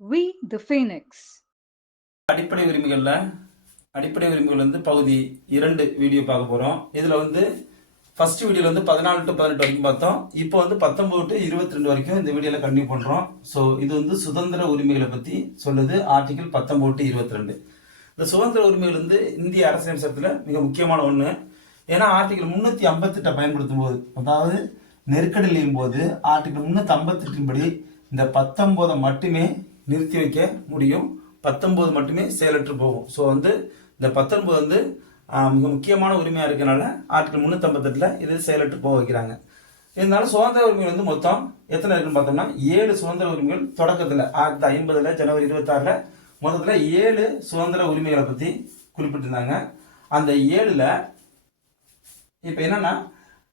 We the Phoenix. அடிப்படை உரிமைகள் வந்து பகுதி 2 வீடியோ பார்க்க போறோம். இதுல வந்து ஃபர்ஸ்ட் வீடியோல வந்து 14 to 18 வரைக்கும் பார்த்தோம். இப்போ வந்து 19 to 22 வரைக்கும் இந்த வீடியோல கண்டினியூ பண்றோம். ஸோ இது வந்து சுதந்திர உரிமைகளை பத்தி சொல்லுது. Article 19 to 22. இந்த சுதந்திர உரிமைகள் வந்து இந்திய அரசியல் சட்டத்தில் மிக முக்கியமான ஒன்று. ஏன்னா ஆர்டிகல் 358 பயன்படுத்தும் போது, அதாவது நெருக்கடியின் போது ஆர்டிகல் 358 படி இந்த 19 மட்டுமே நிறுத்தி வைக்க முடியும், 19 மட்டுமே செயலற்று போகும். ஸோ வந்து இந்த 19 வந்து மிக முக்கியமான உரிமையாக இருக்கனால ஆர்டிகல் 358 இது செயலற்று போக வைக்கிறாங்க. இருந்தாலும் சுதந்திர உரிமைகள் வந்து மொத்தம் எத்தனை இருக்குன்னு பார்த்தோம்னா 7 சுதந்திர உரிமைகள் தொடக்கத்தில் 1950 ஜனவரி 26 மொத்தத்தில் 7 சுதந்திர உரிமைகளை பற்றி குறிப்பிட்டிருந்தாங்க. அந்த 7ல் இப்போ என்னன்னா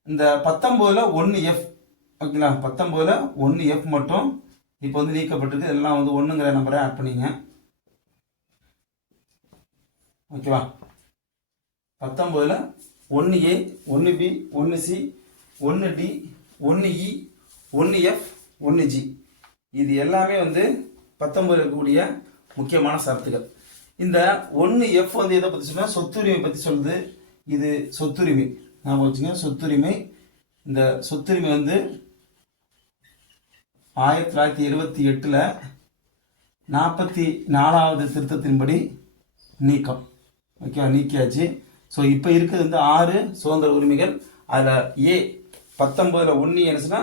இந்த 19ல் 1F, ஓகேங்களா, 19ல் 1F மட்டும் இப்போ வந்து நீக்கப்பட்டிருக்கு. இதெல்லாம் வந்து 1ங்கிற நம்பரை ஆட் பண்ணிங்க, ஓகேவா. 19ல் 1A, 1B, 1C, 1D, 1E, 1F, 1G இது எல்லாமே வந்து 19 இருக்கக்கூடிய முக்கியமான சரத்துகள். இந்த 1F வந்து எதை பற்றி சொன்னால் சொத்துரிமை பற்றி சொல்லுது. இது சொத்துரிமை, நான் வச்சுங்க சொத்துரிமை. இந்த சொத்துரிமை வந்து 1978 44வது திருத்தத்தின்படி நீக்கம், ஓகேவா, நீக்கியாச்சு. ஸோ இப்போ இருக்கிறது வந்து 6 சுதந்திர உரிமைகள். அதில் 19ல் 1 என்னச்சுன்னா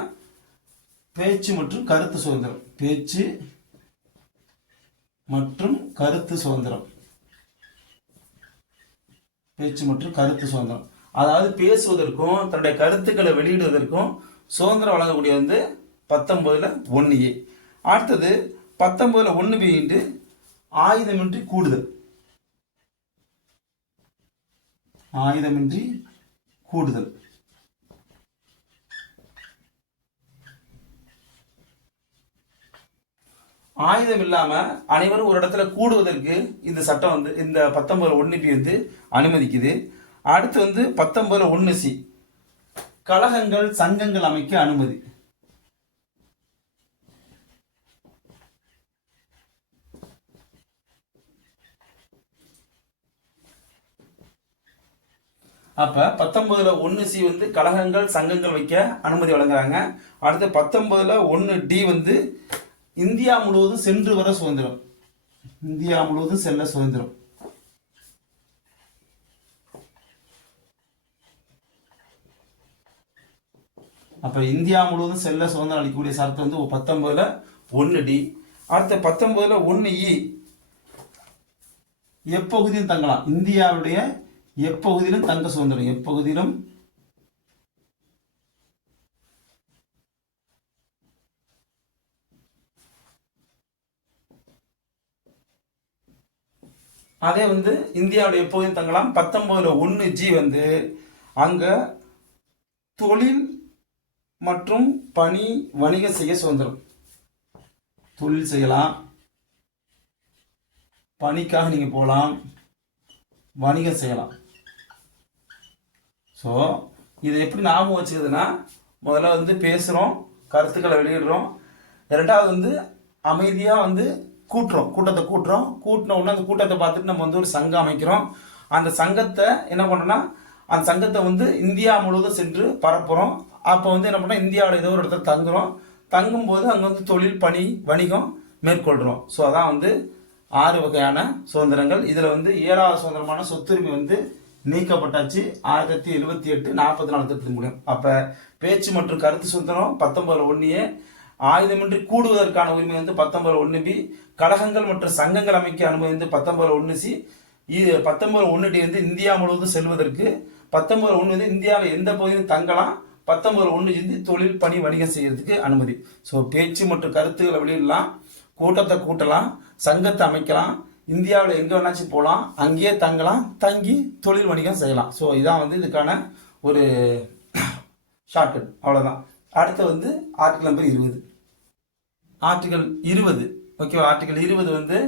பேச்சு மற்றும் கருத்து சுதந்திரம், பேச்சு மற்றும் கருத்து சுதந்திரம், பேச்சு மற்றும் கருத்து சுதந்திரம். அதாவது பேசுவதற்கும் தன்னுடைய கருத்துக்களை வெளியிடுவதற்கும் சுதந்திரம் வழங்கக்கூடிய வந்து 19ல் 1A. அடுத்தது 19ல் 1B ஆயுதமின்றி கூடுதல், ஆயுதமின்றி கூடுதல். ஆயுதம் இல்லாம அனைவரும் ஒரு இடத்துல கூடுவதற்கு இந்த சட்டம் வந்து இந்த 19ல் 1B வந்து அனுமதிக்குது. அடுத்து வந்து 19ல் 1C கழகங்கள் சங்கங்கள் அமைக்க அனுமதி. அப்ப 19ல் 1C வந்து கழகங்கள் சங்கங்கள் வைக்க அனுமதி வழங்குறாங்க. அடுத்து 19ல் 1D வந்து இந்தியா முழுவதும் சென்று வர சுதந்திரம், இந்தியா முழுவதும் செல்ல சுதந்திரம். அப்ப இந்தியா முழுவதும் செல்ல சுதந்திரம் அளிக்கக்கூடிய சரத்து வந்து 19ல் 1D. அடுத்த 19ல் 1E எப்பகுதியும் தங்கலாம், இந்தியாவுடைய எப்பகுதியிலும் தங்க சுதந்திரம், எப்பகுதியிலும் அதே வந்து இந்தியாவுடைய எப்பகுதியும் தங்கலாம். 19ல் 1G வந்து அங்க தொழில் மற்றும் பணி வணிகம் செய்ய சுதந்திரம், தொழில் செய்யலாம், பணிக்காக நீங்க போகலாம், வணிகம் செய்யலாம். ஸோ இதை எப்படி ஞாபகம் வச்சுக்குதுன்னா, முதல்ல வந்து பேசுகிறோம், கருத்துக்களை வெளியிடுறோம். இரண்டாவது வந்து அமைதியாக வந்து கூட்டத்தை கூட்டுறோம். கூட்டின உடனே அந்த கூட்டத்தை பார்த்துட்டு நம்ம வந்து ஒரு சங்கம் அமைக்கிறோம். அந்த சங்கத்தை என்ன பண்ணுறோம்னா அந்த சங்கத்தை வந்து இந்தியா முழுவதும் சென்று பரப்புகிறோம். அப்போ வந்து என்ன பண்ணோம், இந்தியாவில் ஏதோ ஒரு இடத்துல தங்குறோம். தங்கும்போது அங்கே வந்து தொழில் பணி வணிகம் மேற்கொள்கிறோம். ஸோ அதான் வந்து 6 வகையான சுதந்திரங்கள். இதில் வந்து 7வது சுதந்திரமான சொத்துரிமை வந்து நீக்கப்பட்டாச்சு 1978 44 திருத்தத்தின் மூலம். அப்போ பேச்சு மற்றும் கருத்து சுதந்திரம் 19ல் 1A, ஆயுதமின்றி கூடுவதற்கான உரிமை வந்து 19ல் 1B, கழகங்கள் மற்றும் சங்கங்கள் அமைக்க அனுமதி வந்து 19ல் 1C, 19ல் 1D வந்து இந்தியா முழுவதும் செல்வதற்கு, 19ல் 1 வந்து இந்தியாவில் எந்த பகுதியிலும் தங்கலாம், 19ல் 1 வந்து தொழில் பணி வணிகம் செய்யறதுக்கு அனுமதி. ஸோ பேச்சு மற்றும் கருத்துக்களை வெளியிடலாம், கூட்டத்தை கூட்டலாம், சங்கத்தை அமைக்கலாம், இந்தியாவில் எங்கே வேணாச்சும் போகலாம், அங்கேயே தங்கலாம், தங்கி தொழில் வணிகம் செய்யலாம். ஸோ இதான் வந்து இதுக்கான ஒரு ஷார்ட்கட், அவ்வளோதான். அடுத்து வந்து ஆர்டிகல் நம்பர் 20. ஆர்டிகல் 20, ஓகேவா. ஆர்டிகல் 20 வந்து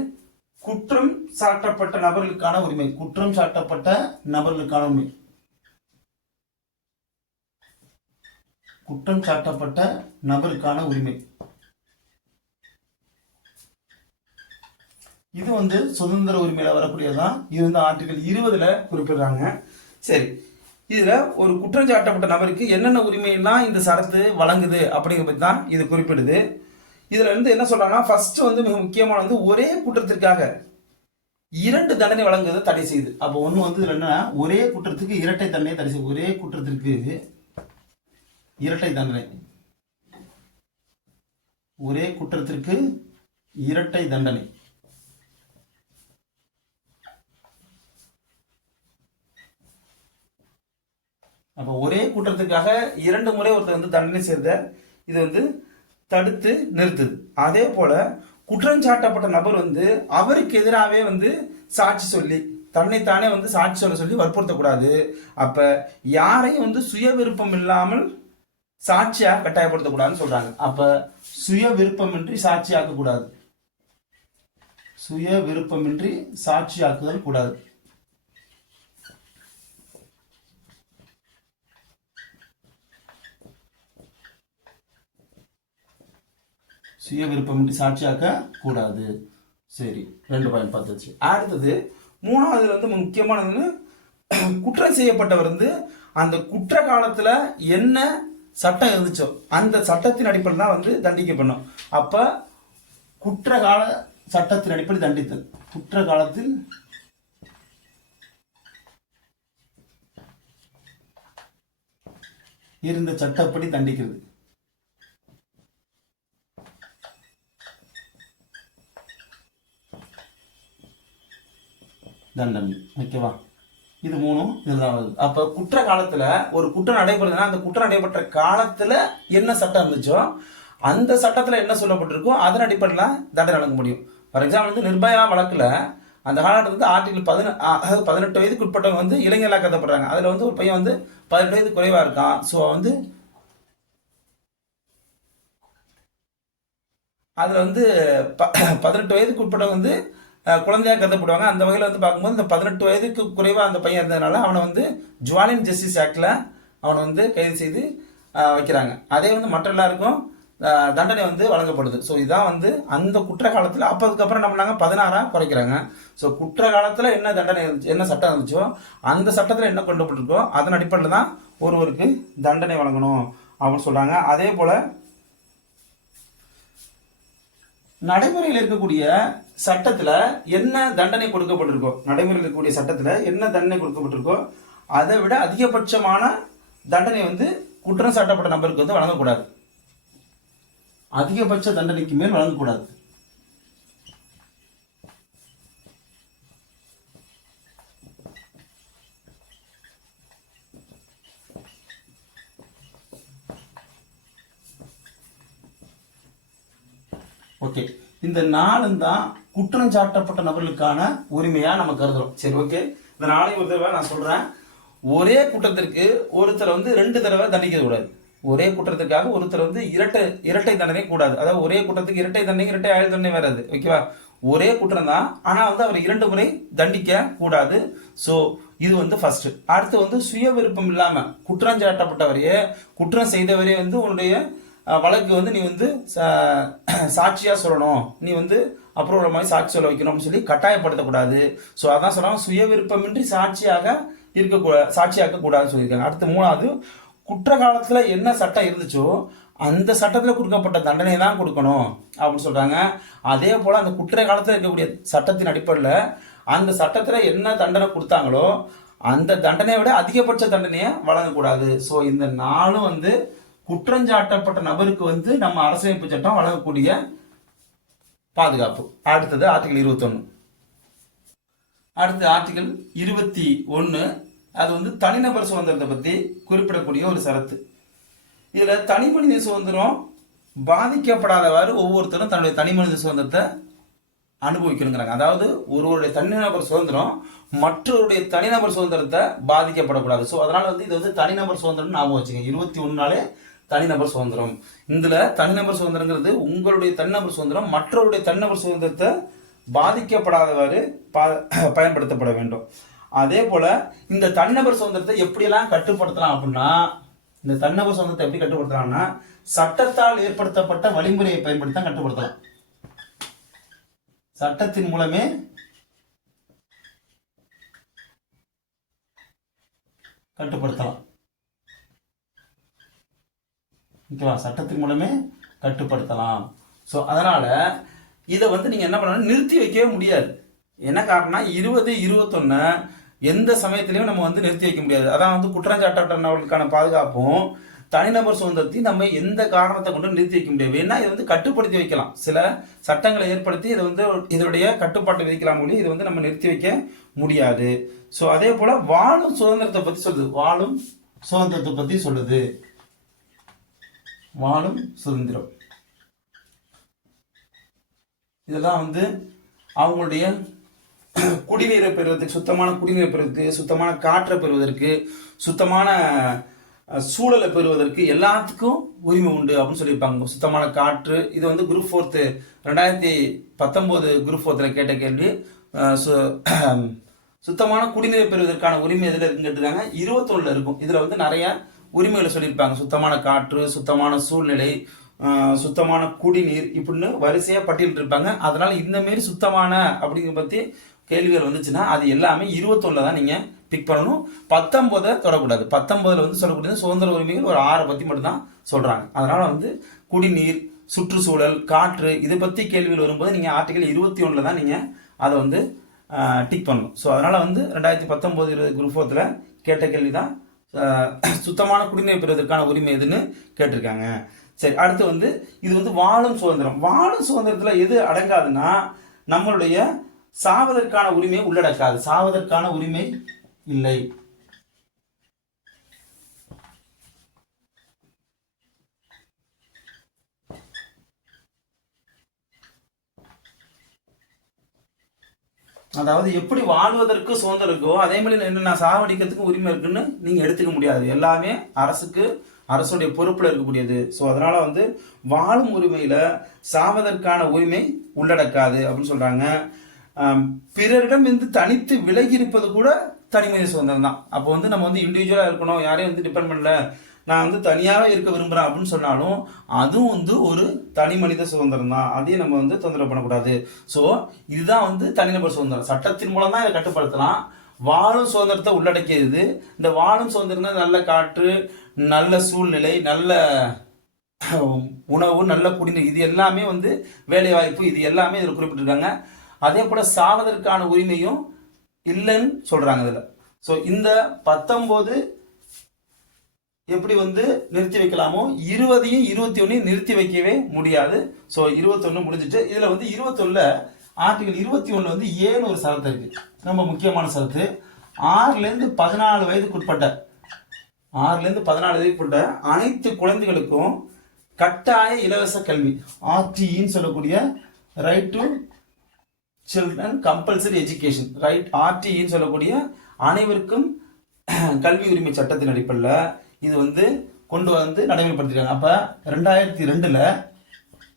குற்றம் சாட்டப்பட்ட நபர்களுக்கான உரிமை, குற்றம் சாட்டப்பட்ட நபர்களுக்கான உரிமை, குற்றம் சாட்டப்பட்ட நபருக்கான உரிமை. இது வந்து சுதந்திர உரிமையில வரக்கூடியதான். இது வந்து ஆர்டிகல் 20ல குறிப்பிடுறாங்க. சரி, இதுல ஒரு குற்றம் சாட்டப்பட்ட நபருக்கு என்னென்ன உரிமையெல்லாம் இந்த சரத்து வழங்குது அப்படிங்கிற பத்தி தான் இது குறிப்பிடுது. இதுல இருந்து என்ன சொல்றாங்கன்னா, ஃபர்ஸ்ட் வந்து மிக முக்கியமான வந்து ஒரே குற்றத்திற்காக 2 தண்டனை வழங்குவதை தடை செய்யுது. அப்போ ஒண்ணு வந்து இதுல என்ன, ஒரே குற்றத்துக்கு இரட்டை தண்டனை தடை செய்யுது. ஒரே குற்றத்திற்கு இரட்டை தண்டனை, ஒரே குற்றத்திற்கு இரட்டை தண்டனை. அப்போ ஒரே குற்றத்துக்காக 2 முறை ஒருத்தர் வந்து தண்டனை செய்த இது வந்து தடுத்து நிறுத்துது. அதே போல குற்றம் சாட்டப்பட்ட நபர் வந்து அவருக்கு எதிராகவே வந்து சாட்சி சொல்லி தன்னைத்தானே வந்து சாட்சி சொல்ல சொல்லி வற்புறுத்தக்கூடாது. அப்ப யாரையும் வந்து சுய விருப்பம் இல்லாமல் சாட்சியா கட்டாயப்படுத்தக்கூடாதுன்னு சொல்றாங்க. அப்ப சுய விருப்பமின்றி சாட்சியாக்க கூடாது, சுய விருப்பமின்றி சாட்சியாக்குதல் கூடாது. சுய விருப்பமின்றி சாட்சியாக்க கூடாது. சரி, 2 பாயிண்ட் பார்த்துச்சு. அடுத்தது 3வது வந்து முக்கியமானது, குற்றம் செய்யப்பட்டவர் வந்து அந்த குற்ற காலத்துல என்ன சட்டம் இருந்துச்சோ அந்த சட்டத்தின் அடிப்படையில் தான் வந்து தண்டிக்கப்படணும். அப்ப குற்றகால சட்டத்தின் அடிப்படை தண்டித்தல், குற்ற காலத்தில் இருந்த சட்டப்படி தண்டிக்கிறது. தண்டனை. ஓகேவா? இது 3ம் இதுதான் வருது. அப்ப குற்ற காலத்துல ஒரு குற்றம் நடைபெறுதுன்னா அந்த குற்றம் நடைபெற்ற காலத்துல என்ன சட்டம் இருந்துச்சோ அந்த சட்டத்துல என்ன சொல்லப்பட்டிருக்கோ அதன் அடிப்படையில் தண்டனை வழங்க முடியும். ஃபார் எக்ஸாம்பிள் வந்து நிர்பயா வழக்குல அந்த காலகட்டத்தில் ஆர்டிகல் 18 வயதுக்கு உட்பட்டவங்க வந்து இளைஞர்களாக கருதப்படுறாங்க. அதுல வந்து ஒரு பையன் வந்து 18 வயது குறைவா இருக்கான். ஸோ வந்து அதுல வந்து 18 வயதுக்கு உட்பட்டவங்க வந்து குழந்தையாக கருதப்படுவாங்க. அந்த வகையில் வந்து பார்க்கும்போது இந்த 18 வயதுக்கு குறைவாக அந்த பையன் இருந்ததுனால அவனை வந்து ஜுவாலின் ஜஸ்டிஸ் ஆக்டில் அவனை வந்து கைது செய்து வைக்கிறாங்க. அதே வந்து மற்ற எல்லாருக்கும் தண்டனை வந்து வழங்கப்படுது. ஸோ இதான் வந்து அந்த குற்ற காலத்தில். அப்போ அதுக்கப்புறம் என்ன பண்ணாங்க, 16 குறைக்கிறாங்க. ஸோ குற்ற காலத்தில் என்ன தண்டனை இருந்துச்சு, என்ன சட்டம் இருந்துச்சோ அந்த சட்டத்தில் என்ன கொண்டு போட்டிருக்கோ அதன் அடிப்படையில் தான் ஒருவருக்கு தண்டனை வழங்கணும் அப்படின்னு சொல்கிறாங்க. அதே போல் நடைமுறையில் இருக்கக்கூடிய சட்டத்துல என்ன தண்டனை கொடுக்கப்பட்டிருக்கோ, நடைமுறையில் இருக்கக்கூடிய சட்டத்துல என்ன தண்டனை கொடுக்கப்பட்டிருக்கோ அதை விட அதிகபட்சமான தண்டனை வந்து குற்றம் சாட்டப்பட்ட நபருக்கு வந்து வழங்கக்கூடாது. அதிகபட்ச தண்டனைக்கு மேல் வழங்கக்கூடாது. ஓகே, இந்த 4 தான் குற்றம் சாட்டப்பட்ட நபர்களுக்கான உரிமையா நம்ம கருதுறோம். சரி, ஓகே, இந்த 4 ஒரு தடவை நான் சொல்றேன். ஒரே குற்றத்திற்கு ஒருத்தரை வந்து 2 தடவை தண்டிக்க கூடாது. ஒரே குற்றத்துக்காக ஒருத்தர் வந்து இரட்டை தண்டனை கூடாது. அதாவது ஒரே குற்றத்துக்கு இரட்டை தண்டனை, இரட்டை ஆயுள் தண்டனை வராது. ஓகேவா? ஒரே குற்றம் தான், ஆனா வந்து அவர் 2 முறை தண்டிக்க கூடாது. ஸோ இது வந்து ஃபர்ஸ்ட். அடுத்து வந்து சுய விருப்பம் இல்லாம குற்றம் சாட்டப்பட்டவரையே, குற்றம் செய்தவரே வந்து உன்னுடைய வழக்கு வந்து நீ வந்து சாட்சியா சொல்லணும், நீ வந்து அப்ரூவல் மாதிரி சாட்சி சொல்ல வைக்கணும்னு சொல்லி கட்டாயப்படுத்தக்கூடாது. ஸோ அதான் சொல்றாங்க, சுய விருப்பமின்றி சாட்சியாக்க கூடாதுன்னு சொல்லியிருக்காங்க. அடுத்து 3வது, குற்ற காலத்துல என்ன சட்டம் இருந்துச்சோ அந்த சட்டத்துல கொடுக்கப்பட்ட தண்டனை தான் கொடுக்கணும் அப்படின்னு சொல்றாங்க. அதே போல அந்த குற்ற காலத்துல இருக்கக்கூடிய சட்டத்தின் அடிப்படையில் அந்த சட்டத்துல என்ன தண்டனை கொடுத்தாங்களோ அந்த தண்டனையை விட அதிகபட்ச தண்டனையை வழங்கக்கூடாது. ஸோ இந்த 4 வந்து குற்றஞ்சாட்டப்பட்ட நபருக்கு வந்து நம்ம அரசியலமைப்பு சட்டம் வழங்கக்கூடிய பாதுகாப்பு. அடுத்தது ஆர்டிகல் 21. அடுத்து ஆர்டிகல் 21, அது வந்து தனிநபர் சுதந்திரத்தை பத்தி குறிப்பிடக்கூடிய ஒரு சரத்து. இதுல தனி மனித சுதந்திரம் பாதிக்கப்படாதவாறு ஒவ்வொருத்தரும் தன்னுடைய தனி மனித சுதந்திரத்தை அனுபவிக்கணுங்கிறாங்க. அதாவது ஒருவருடைய தனிநபர் சுதந்திரம் மற்றவருடைய தனிநபர் சுதந்திரத்தை பாதிக்கப்படக்கூடாது. ஸோ அதனால வந்து இது வந்து தனிநபர் சுதந்திரம் ஞாபகம் வச்சுங்க. 21 தனிநபர் சுதந்திரம். இதுல தனிநபர் சுதந்திரங்கிறது உங்களுடைய தனிநபர் சுதந்திரம் மற்றவருடைய தனிநபர் சுதந்திரத்தை பாதிக்கப்படாதவாறு பயன்படுத்தப்பட வேண்டும். அதே போல இந்த தனிநபர் சுதந்திரத்தை எப்படியெல்லாம் கட்டுப்படுத்தலாம் அப்படின்னா, இந்த தனிநபர் சுதந்திரத்தை எப்படி கட்டுப்படுத்தலாம்னா சட்டத்தால் ஏற்படுத்தப்பட்ட வழிமுறையை பயன்படுத்தி தான் கட்டுப்படுத்தலாம். சட்டத்தின் மூலமே கட்டுப்படுத்தலாம். ஓகேவா? சட்டத்தின் மூலமே கட்டுப்படுத்தலாம். ஸோ அதனால இதை வந்து நீங்க என்ன பண்ணணும், நிறுத்தி வைக்கவே முடியாது. என்ன காரணம்னா 20, 21 எந்த சமயத்திலையும் நம்ம வந்து நிறுத்தி வைக்க முடியாது. அதான் வந்து குற்றஞ்சாட்டப்பட்டவர்களுக்கான பாதுகாப்பும் தனிநபர் சுதந்திரத்தையும் நம்ம எந்த காரணத்தை கொண்டு நிறுத்தி வைக்க முடியாது. வேணா இதை வந்து கட்டுப்படுத்தி வைக்கலாம், சில சட்டங்களை ஏற்படுத்தி இதை வந்து இதனுடைய கட்டுப்பாட்டை விதிக்கலாம் மொழி, இதை வந்து நம்ம நிறுத்தி வைக்க முடியாது. ஸோ அதே போல வாழும் சுதந்திரத்தை பத்தி சொல்லுது. வாழும் சுதந்திரத்தை பத்தி சொல்லுது. வாழும் சுதந்திரம் இதெல்லாம் வந்து அவங்களுடைய குடிநீரை பெறுவதற்கு, சுத்தமான குடிநீரை பெறுவதற்கு, சுத்தமான காற்றை பெறுவதற்கு, சுத்தமான சூழலை பெறுவதற்கு எல்லாத்துக்கும் உரிமை உண்டு அப்படின்னு சொல்லியிருப்பாங்க. சுத்தமான காற்று, இது வந்து குரூப் 4 2019 குரூப் 4 கேட்ட கேள்வி. சுத்தமான குடிநீரை பெறுவதற்கான உரிமை எதில் இருக்குன்னு கேட்டுருக்காங்க. 21 இருக்கும். இதுல வந்து நிறைய உரிமைகளை சொல்லியிருப்பாங்க. சுத்தமான காற்று, சுத்தமான சூழ்நிலை, சுத்தமான குடிநீர், இப்படின்னு வரிசையா பட்டியலிட்டு இருப்பாங்க. அதனால இந்த மாரி சுத்தமான அப்படிங்கிற பத்தி கேள்விகள் வந்துச்சுன்னா அது எல்லாமே 21 தான் நீங்க பிக் பண்ணணும். 19 தொடக்கூடாது. 19 வந்து சொல்லக்கூடியது சுதந்திர உரிமைகள் ஒரு 6 பத்தி மட்டும் தான் சொல்றாங்க. அதனால வந்து குடிநீர், சுற்றுச்சூழல், காற்று இதை பத்தி கேள்விகள் வரும்போது நீங்க ஆர்டிகல் 21 தான் நீங்க அதை வந்து டிக் பண்ணணும். ஸோ அதனால வந்து 2019 குரூப் 4 கேட்ட கேள்வி தான் சுத்தமான குடிநீர் பெறுவதற்கான உரிமை எதுன்னு கேட்டிருக்காங்க. சரி, அடுத்து வந்து இது வந்து வாழும் சுதந்திரம். வாழும் சுதந்திரத்துல எது அடங்காதுன்னா நம்மளுடைய சாவதற்கான உரிமை உள்ளடக்காது. சாவதற்கான உரிமை இல்லை. அதாவது எப்படி வாழ்வதற்கு சுதந்திரம் இருக்கோ அதே மாதிரி என்ன சாவடிக்கிறதுக்கு உரிமை இருக்குன்னு நீங்க எடுத்துக்க முடியாது. எல்லாமே அரசுடைய பொறுப்புல இருக்கக்கூடியது. ஸோ அதனால வந்து வாழும் உரிமையில சாவதற்கான உரிமை உள்ளடக்காது அப்படின்னு சொல்றாங்க. பிறரிடம் இருந்து தனித்து விலகி இருப்பது கூட தனிமனித சுதந்திரம் தான். அப்போ வந்து நம்ம வந்து இண்டிவிஜுவலா இருக்கணும், யாரையும் வந்து டிபெண்ட் பண்ணல, நான் வந்து தனியாகவே இருக்க விரும்புகிறேன் அப்படின்னு சொன்னாலும் அதுவும் வந்து ஒரு தனி மனித சுதந்திரம் தான். அதையும் நம்ம வந்து தொந்தரவு பண்ணக்கூடாது. ஸோ இதுதான் வந்து தனிநபர் சுதந்திரம். சட்டத்தின் மூலம் தான் இதை கட்டுப்படுத்தலாம். வாழும் சுதந்திரத்தை உள்ளடக்கியது. இந்த வாழும் சுதந்திரம் நல்ல காற்று, நல்ல சூழ்நிலை, நல்ல உணவு, நல்ல குடிநீர், இது எல்லாமே வந்து வேலை வாய்ப்பு, இது எல்லாமே இதில் குறிப்பிட்டிருக்காங்க. அதே போல சாவதற்கான உரிமையும் இல்லைன்னு சொல்றாங்க இதுல. ஸோ இந்த 19 எப்படி வந்து நிறுத்தி வைக்கலாமோ 20ஐயும் 21ஐயும் நிறுத்தி வைக்கவே முடியாது. ஸோ 21 முடிஞ்சிட்டு இதுல வந்து 21 ஆர்டிகல் 21 வந்து ஏன்னு ஒரு சரத்து இருக்கு, ரொம்ப முக்கியமான சரத்து. 6லேருந்து 14 வயதுக்குட்பட்ட 6லேருந்து 14 வயதுக்குட்பட்ட அனைத்து குழந்தைகளுக்கும் கட்டாய இலவச கல்வி, ஆர்டின்னு சொல்லக்கூடிய right to children compulsory education, right ஆர்டின்னு சொல்லக்கூடிய அனைவருக்கும் கல்வி உரிமை சட்டத்தின் அடிப்படையில் இது வந்து கொண்டு வந்து நடைமுறைப்படுத்திருக்காங்க. அப்ப 2002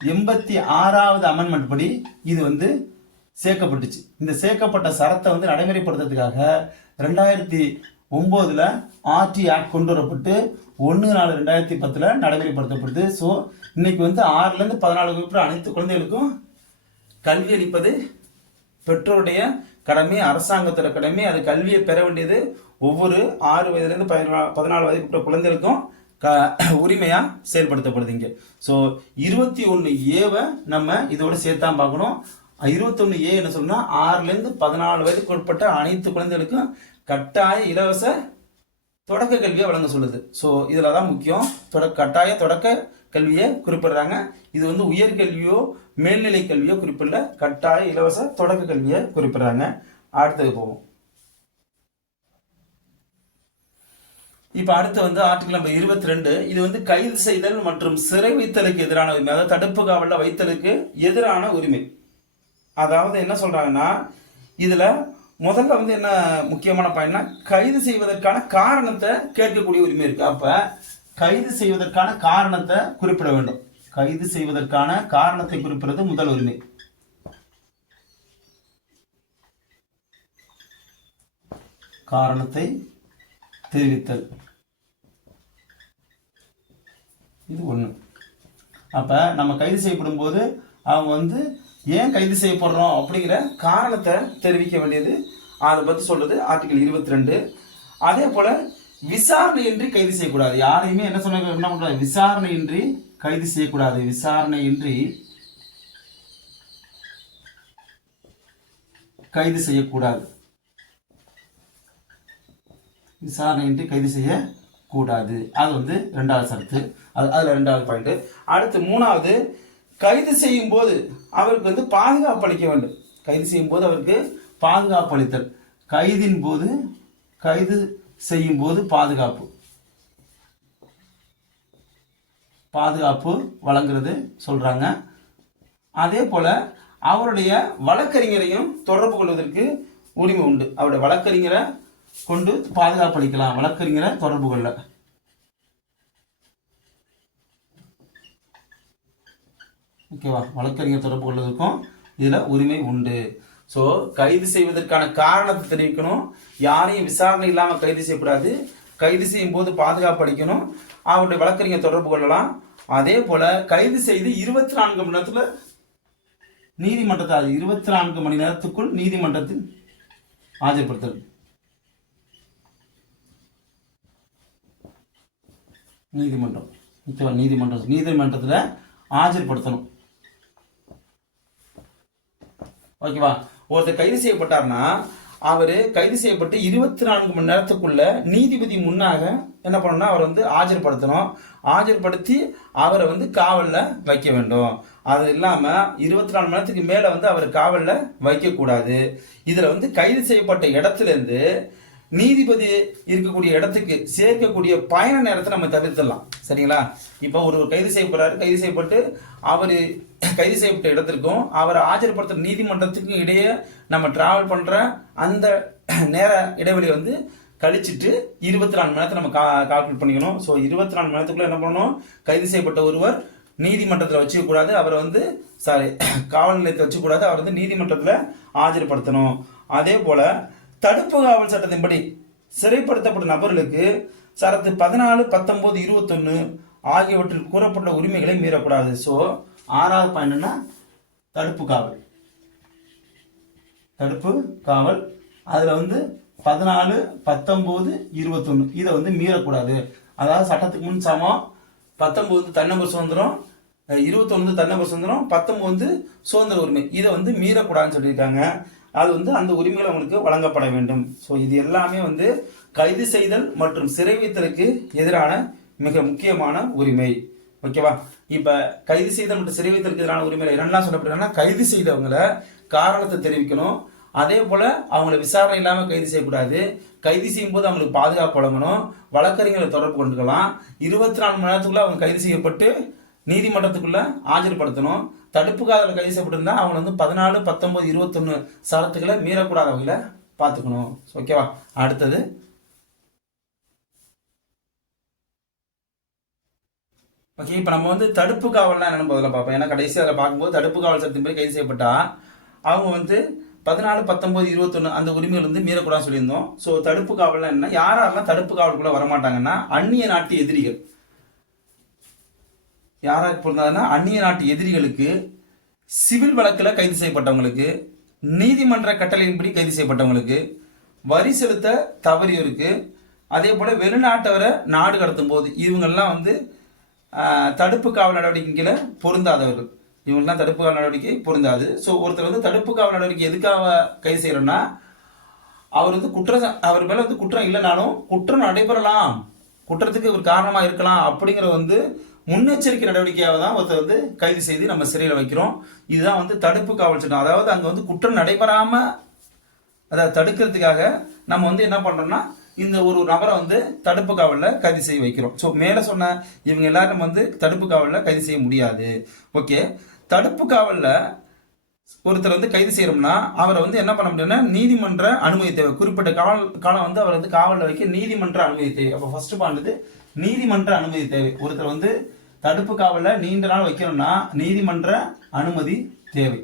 86வது அமெண்ட்மெண்ட் படி இது வந்து சேர்க்கப்பட்டுச்சு. இந்த சேர்க்கப்பட்ட சரத்தை வந்து நடைமுறைப்படுத்துறதுக்காக 2009 ஆர்டி ஆக்ட் கொண்டு வரப்பட்டு 1/4/2010 நடைமுறைப்படுத்தப்படுது. ஸோ இன்னைக்கு வந்து 6லேருந்து 14 வகுப்பு அனைத்து குழந்தைகளுக்கும் கல்வி அளிப்பது பெற்றோருடைய கடமை, அரசாங்கத்தோட கடமை. அது கல்வியை பெற வேண்டியது ஒவ்வொரு 6 வயதுலேருந்து 14 வயதுக்குள்ள குழந்தைகளுக்கும் உரிமையா செயல்படுத்தப்படுது இங்க. ஸோ 21A நம்ம இதோட சேர்த்தான் பார்க்கணும். 21A என்ன சொன்னா 6லேருந்து 14 வயதுக்கு உட்பட்ட அனைத்து குழந்தைகளுக்கும் கட்டாய இலவச தொடக்க கல்வியை வழங்க சொல்லுது. ஸோ இதுல தான் முக்கியம், கட்டாய தொடக்க கல்வியை குறிப்பிடுறாங்க. இது வந்து உயர்கல்வியோ மேல்நிலை கல்வியோ குறிப்பிடல, கட்டாய இலவச தொடக்க கல்வியை குறிப்பிடுறாங்க. அடுத்தது போவோம். இப்ப அடுத்து வந்து ஆர்டிகல் நம்பர் 22. இது வந்து கைது செய்தல் மற்றும் சிறை வைத்தலுக்கு எதிரான உரிமை, அதாவது தடுப்பு காவல்ல வைத்தலுக்கு எதிரான உரிமை. அதாவது என்ன சொல்றாங்கன்னா இதுல முதல்ல வந்து என்ன முக்கியமான பாயிண்ட்னா கைது செய்வதற்கான காரணத்தை கேட்கக்கூடிய உரிமை இருக்கு. அப்ப கைது செய்வதற்கான காரணத்தை குறிப்பிட வேண்டும். கைது செய்வதற்கான காரணத்தை குறிப்பிடுறது முதல் உரிமை. காரணத்தை தெரிவித்தல், இது ஒண்ணு. அப்ப நம்ம கைது செய்யப்படும் போது அவங்க வந்து ஏன் கைது செய்யப்படுறோம் அப்படிங்கிற காரணத்தை தெரிவிக்க வேண்டியது அதை பற்றி சொல்றது ஆர்டிகல் 22. அதே போல விசாரணையின்றி கைது செய்யக்கூடாது. யாரையுமே என்ன சொன்னாங்க, என்ன பண்றாங்க, விசாரணையின்றி கைது செய்யக்கூடாது. விசாரணையின்றி கைது செய்யக்கூடாது. விசாரணையின்றி கைது செய்யக்கூடாது. அது வந்து 2வது சரத்து. அதுல 2வது பாயிண்ட். அடுத்து 3வது, கைது செய்யும் போது அவருக்கு வந்து பாதுகாப்பு அளிக்க வேண்டும். கைது செய்யும் போது அவருக்கு பாதுகாப்பு அளித்தல். கைதின் போது, கைது செய்யும் போது பாதுகாப்பு வழங்குறது சொல்றாங்க. அதே போல அவருடைய வழக்கறிஞரையும் தொடர்பு கொள்வதற்கு உரிமை உண்டு. அவருடைய வழக்கறிஞரை கொண்டு பாதுகாப்பு அளிக்கலாம். வழக்கறிஞரை தொடர்பு கொள்ள. ஓகேவா, வழக்கறிஞர் தொடர்பு கொள்வதற்கும் இதுல உரிமை உண்டு. ஸோ கைது செய்வதற்கான காரணத்தை தெரிவிக்கணும். யாரையும் விசாரணை இல்லாம கைது செய்யக்கூடாது. கைது செய்யும் போது பாதுகாப்பு அளிக்கணும். அவருடைய வழக்கறிஞர் தொடர்பு கொள்ளலாம். அதே போல கைது செய்து 24 மணி நேரத்துல நீதிமன்றத்தை 24 மணி நேரத்துக்குள் நீதிமன்றத்தில் ஆஜர்படுத்தல். நீதிமன்றத்தில் ஆஜர்படுத்தணும். ஓகேவா, ஒருத்தர் கைது செய்யப்பட்டார்னா அவரு கைது செய்யப்பட்டு 24 மணி நேரத்துக்குள்ள நீதிபதி முன்னாக என்ன பண்ணணும்னா அவர் வந்து ஆஜர்படுத்தணும். ஆஜர்படுத்தி அவரை வந்து காவல்ல வைக்க வேண்டும். அது இல்லாம 24 மணி நேரத்துக்கு மேல வந்து அவர் காவல்ல வைக்க கூடாது. இதுல வந்து கைது செய்யப்பட்ட இடத்துல இருந்து நீதிபதி இருக்கக்கூடிய இடத்துக்கு சேர்க்கக்கூடிய பயண நேரத்தை நம்ம தவிர்த்திடலாம். சரிங்களா, இப்போ ஒரு கைது செய்யப்படுறாரு, கைது செய்யப்பட்டு அவர் கைது செய்யப்பட்ட இடத்திற்கும் அவரை ஆஜர்படுத்துற நீதிமன்றத்துக்கும் இடையே நம்ம டிராவல் பண்ற அந்த நேர இடைவெளி வந்து கழிச்சிட்டு 24 மணி நேரத்தை நம்ம கால்குலேட் பண்ணிக்கணும். ஸோ 24 மணி நேரத்துக்குள்ள என்ன பண்ணணும், கைது செய்யப்பட்ட ஒருவர் நீதிமன்றத்தில் வச்சுக்க கூடாது. அவரை வந்து காவல் நிலையத்தை வச்சுக்கூடாது. அவர் வந்து நீதிமன்றத்தில் ஆஜர்படுத்தணும். அதே போல தடுப்பு காவல் சட்டத்தின்படி சிறைப்படுத்தப்பட்ட நபர்களுக்கு சரத்து 14, 19, 21 ஆகியவற்றில் கூறப்பட்ட உரிமைகளை மீறக்கூடாது. ஸோ 6வது பாயிண்ட்னா தடுப்பு காவல். அதுல வந்து 14, 19, 21 இதை வந்து மீறக்கூடாது. அதாவது சட்டத்துக்கு முன் சமம். 19 தன்னபர் சுதந்திரம், 21 தன்னபர் சுதந்திரம், 19 சுதந்திர உரிமை. இதை வந்து மீறக்கூடாதுன்னு சொல்லியிருக்காங்க. அது வந்து அந்த உரிமைகள் அவங்களுக்கு வழங்கப்பட வேண்டும். ஸோ இது எல்லாமே வந்து கைது செய்தல் மற்றும் சிறை வைத்தலுக்கு எதிரான மிக முக்கியமான உரிமை. ஓகேவா, இப்ப கைது செய்தல் மற்றும் சிறை வைத்தலுக்கு எதிரான உரிமையில என்னெல்லாம் சொல்லப்படுறாங்கன்னா, கைது செய்தவங்களை காரணத்தை தெரிவிக்கணும். அதே போல அவங்களை விசாரணை இல்லாம கைது செய்யக்கூடாது. கைது செய்யும் போது அவங்களுக்கு பாதுகாப்பு வழங்கணும். வழக்கறிஞர்களை தொடர்பு கொண்டுக்கலாம். 24 மணி நேரத்துக்குள்ள அவங்க கைது செய்யப்பட்டு நீதிமன்றத்துக்குள்ள ஆஜர்படுத்தணும். தடுப்பு காவலில் கைது செய்யப்பட்டிருந்தா அவங்க வந்து 14, 19, 21 சரத்துக்களை மீறக்கூடாத வகையில பார்த்துக்கணும். ஓகேவா, அடுத்தது ஓகே. இப்போ நம்ம வந்து தடுப்பு காவல்னா என்னன்னு முதல்ல பார்ப்போம். ஏன்னா கடைசி அதில் பார்க்கும்போது தடுப்பு காவல் சட்டத்தின்படி கைது செய்யப்பட்டா அவங்க வந்து 14, 19, 21 அந்த உரிமைகள் வந்து மீறக்கூடாதுன்னு சொல்லியிருந்தோம். ஸோ தடுப்பு காவல்னா என்ன, யாரெல்லாம் தடுப்பு காவலுக்குள்ள வரமாட்டாங்கன்னா அந்நிய நாட்டு எதிரிகள். யாராக பொருந்தாதுன்னா அந்நிய நாட்டு எதிரிகளுக்கு, சிவில் வழக்கில் கைது செய்யப்பட்டவங்களுக்கு, நீதிமன்ற கட்டளையின்படி கைது செய்யப்பட்டவங்களுக்கு, வரி செலுத்த தவறியோருக்கு, அதே போல வெளிநாட்டவரை நாடு கடத்தும் போது இவங்கெல்லாம் வந்து தடுப்பு காவல் நடவடிக்கைகளை பொருந்தாதவர்கள். இவங்கெல்லாம் தடுப்பு காவல் நடவடிக்கை பொருந்தாது. ஸோ ஒருத்தர் வந்து தடுப்பு காவல் நடவடிக்கை எதுக்காக கைது செய்யறோம்னா, அவர் வந்து அவர் மேல வந்து குற்றம் இல்லைனாலும் குற்றம் நடைபெறலாம், குற்றத்துக்கு ஒரு காரணமா இருக்கலாம் அப்படிங்கிற வந்து முன்னெச்சரிக்கை நடவடிக்கையாக தான் ஒருத்தர் வந்து கைது செய்து நம்ம சிறையில் வைக்கிறோம். இதுதான் வந்து தடுப்பு காவல் சட்டம். அதாவது அங்கே வந்து குற்றம் நடைபெறாம அதை தடுக்கிறதுக்காக நம்ம வந்து என்ன பண்றோம்னா, இந்த ஒரு நபரை வந்து தடுப்பு காவலில் கைது செய்ய வைக்கிறோம். ஸோ மேலே சொன்ன இவங்க எல்லாரும் வந்து தடுப்பு காவலில் கைது செய்ய முடியாது. ஓகே, தடுப்பு காவலில் ஒருத்தர் வந்து கைது செய்யறோம்னா அவரை வந்து என்ன பண்ண முடியும்னா நீதிமன்ற அனுமதி தேவை. குறிப்பிட்ட காலம் வந்து அவர் வந்து காவலில் வைக்க நீதிமன்ற அனுமதி தேவை. அப்போ ஃபர்ஸ்ட் பாயிண்ட் நீதிமன்ற அனுமதி தேவை. ஒருத்தர் வந்து தடுப்பு காவலில் நீண்ட நாள் வைக்கணும்னா நீதிமன்ற அனுமதி தேவை.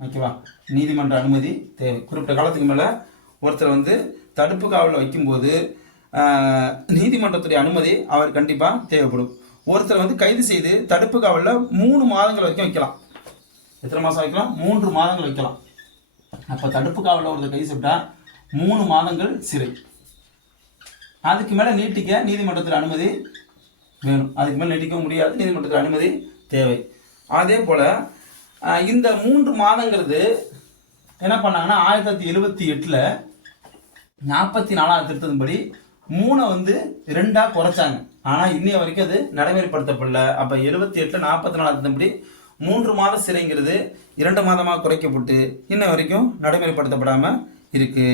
ஓகேவா, நீதிமன்ற அனுமதி தேவை. குறிப்பிட்ட காலத்துக்கு மேல ஒருத்தர் வந்து தடுப்பு காவலில் வைக்கும்போது நீதிமன்றத்துடைய அனுமதி அவர் கண்டிப்பா தேவைப்படும். ஒருத்தர் வந்து கைது செய்து தடுப்பு காவலில் 3 மாதங்கள் வரைக்கும் வைக்கலாம். எத்தனை மாதம் வைக்கலாம்? 3 மாதங்கள் வைக்கலாம். அப்போ தடுப்பு காவலில் ஒருத்தர் கைது செய்யப்பட்டா 3 மாதங்கள் சிறை. அதுக்கு மேலே நீட்டிக்க நீதிமன்றத்தில் அனுமதி வேணும். அதுக்கு மேலே நீட்டிக்க முடியாது, நீதிமன்றத்தில் அனுமதி தேவை. அதே போல் இந்த 3 மாதங்கிறது என்ன பண்ணாங்கன்னா 1978 44வது திருத்தத்தின்படி 3 வந்து 2ஆ குறைச்சாங்க. ஆனால் இன்னைய வரைக்கும் அது நடைமுறைப்படுத்தப்படல. அப்போ 78 44வது திருத்தப்படி 3 மாத சிறைங்கிறது 2 மாதமாக குறைக்கப்பட்டு இன்ன வரைக்கும் நடைமுறைப்படுத்தப்படாமல் இருக்கு.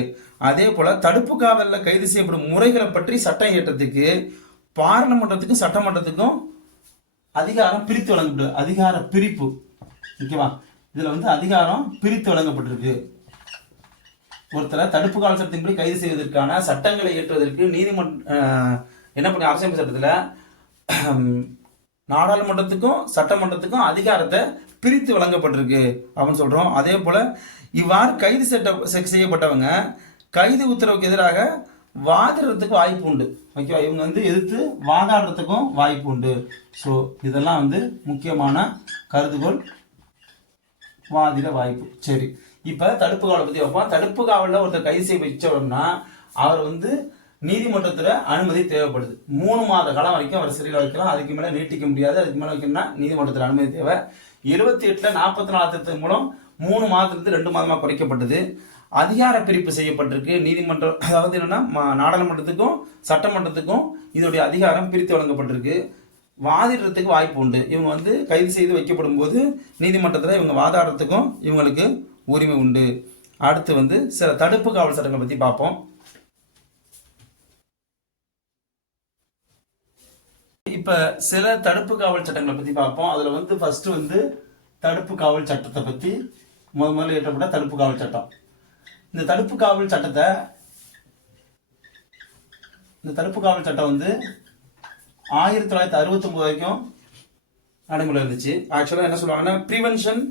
அதே போல தடுப்பு காவலில் கைது செய்யப்படும் முறைகளை பற்றி சட்டம் இயற்றத்துக்கு பாராளுமன்றத்துக்கும் சட்டமன்றத்துக்கும் அதிகாரம் பிரித்து வழங்கப்பட்டு அதிகார பிரிப்பு. ஓகேவா? இதுல வந்து அதிகாரம் பிரித்து வழங்கப்பட்டிருக்கு. ஒருத்தரை தடுப்பு காவல் சட்டத்தின்படி கைது செய்வதற்கான சட்டங்களை இயற்றுவதற்கு என்ன பண்ணி அரசியல் சட்டத்தில் நாடாளுமன்றத்துக்கும் சட்டமன்றத்துக்கும் அதிகாரத்தை பிரித்து வழங்கப்பட்டிருக்கு அப்படின்னு சொல்றோம். அதே போல இவ்வாறு கைது செய்யப்பட்டவங்க கைது உத்தரவுக்கு எதிராக வாதிடுறதுக்கு வாய்ப்பு உண்டு. ஓகேவா? இவங்க வந்து எதிர்த்து வாதாடுறதுக்கும் வாய்ப்பு உண்டு. ஸோ இதெல்லாம் வந்து முக்கியமான கருதுகோள். வாதிட வாய்ப்பு. சரி, இப்போ தடுப்பு காவலை பற்றி வைப்போம். தடுப்பு காவலில் ஒருத்தர் கைது செய்ய வச்சோம்னா அவர் வந்து நீதிமன்றத்தில் அனுமதி தேவைப்படுது. 3 மாத காலம் வரைக்கும் அவர் சிறையில் வைக்கலாம். அதுக்கு மேலே நீட்டிக்க முடியாது. அதுக்கு மேலே வைக்கணும்னா நீதிமன்றத்தில் அனுமதி தேவை. 78 44 திருத்தம் மூலம் 3 மாதத்திலிருந்து 2 மாதமாக குறைக்கப்பட்டது. அதிகார பிரிப்பு செய்யப்பட்டிருக்கு. நீதிமன்றம், அதாவது என்னன்னா நாடாளுமன்றத்துக்கும் சட்டமன்றத்துக்கும் இதோடைய அதிகாரம் பிரித்து வழங்கப்பட்டிருக்கு. வாதிடுறதுக்கு வாய்ப்பு உண்டு. இவங்க வந்து கைது செய்து வைக்கப்படும் போது நீதிமன்றத்தில் இவங்க வாதாடுறதுக்கும் இவங்களுக்கு உரிமை உண்டு. அடுத்து வந்து சில தடுப்பு காவல் சட்டங்களை பற்றி பார்ப்போம். இப்ப சில தடுப்பு காவல் சட்டங்களை பத்தி பார்ப்போம். அதுல வந்து ஃபர்ஸ்ட் வந்து தடுப்பு காவல் சட்டத்தை பத்தி முதல்ல இயற்றப்பட்ட தடுப்பு காவல் சட்டம். இந்த தடுப்பு காவல் சட்டம் வந்து 1969 வரைக்கும் நடைமுறை இருந்துச்சு. ஆக்சுவலா என்ன சொல்லுவாங்கன்னா பிரிவென்ஷன்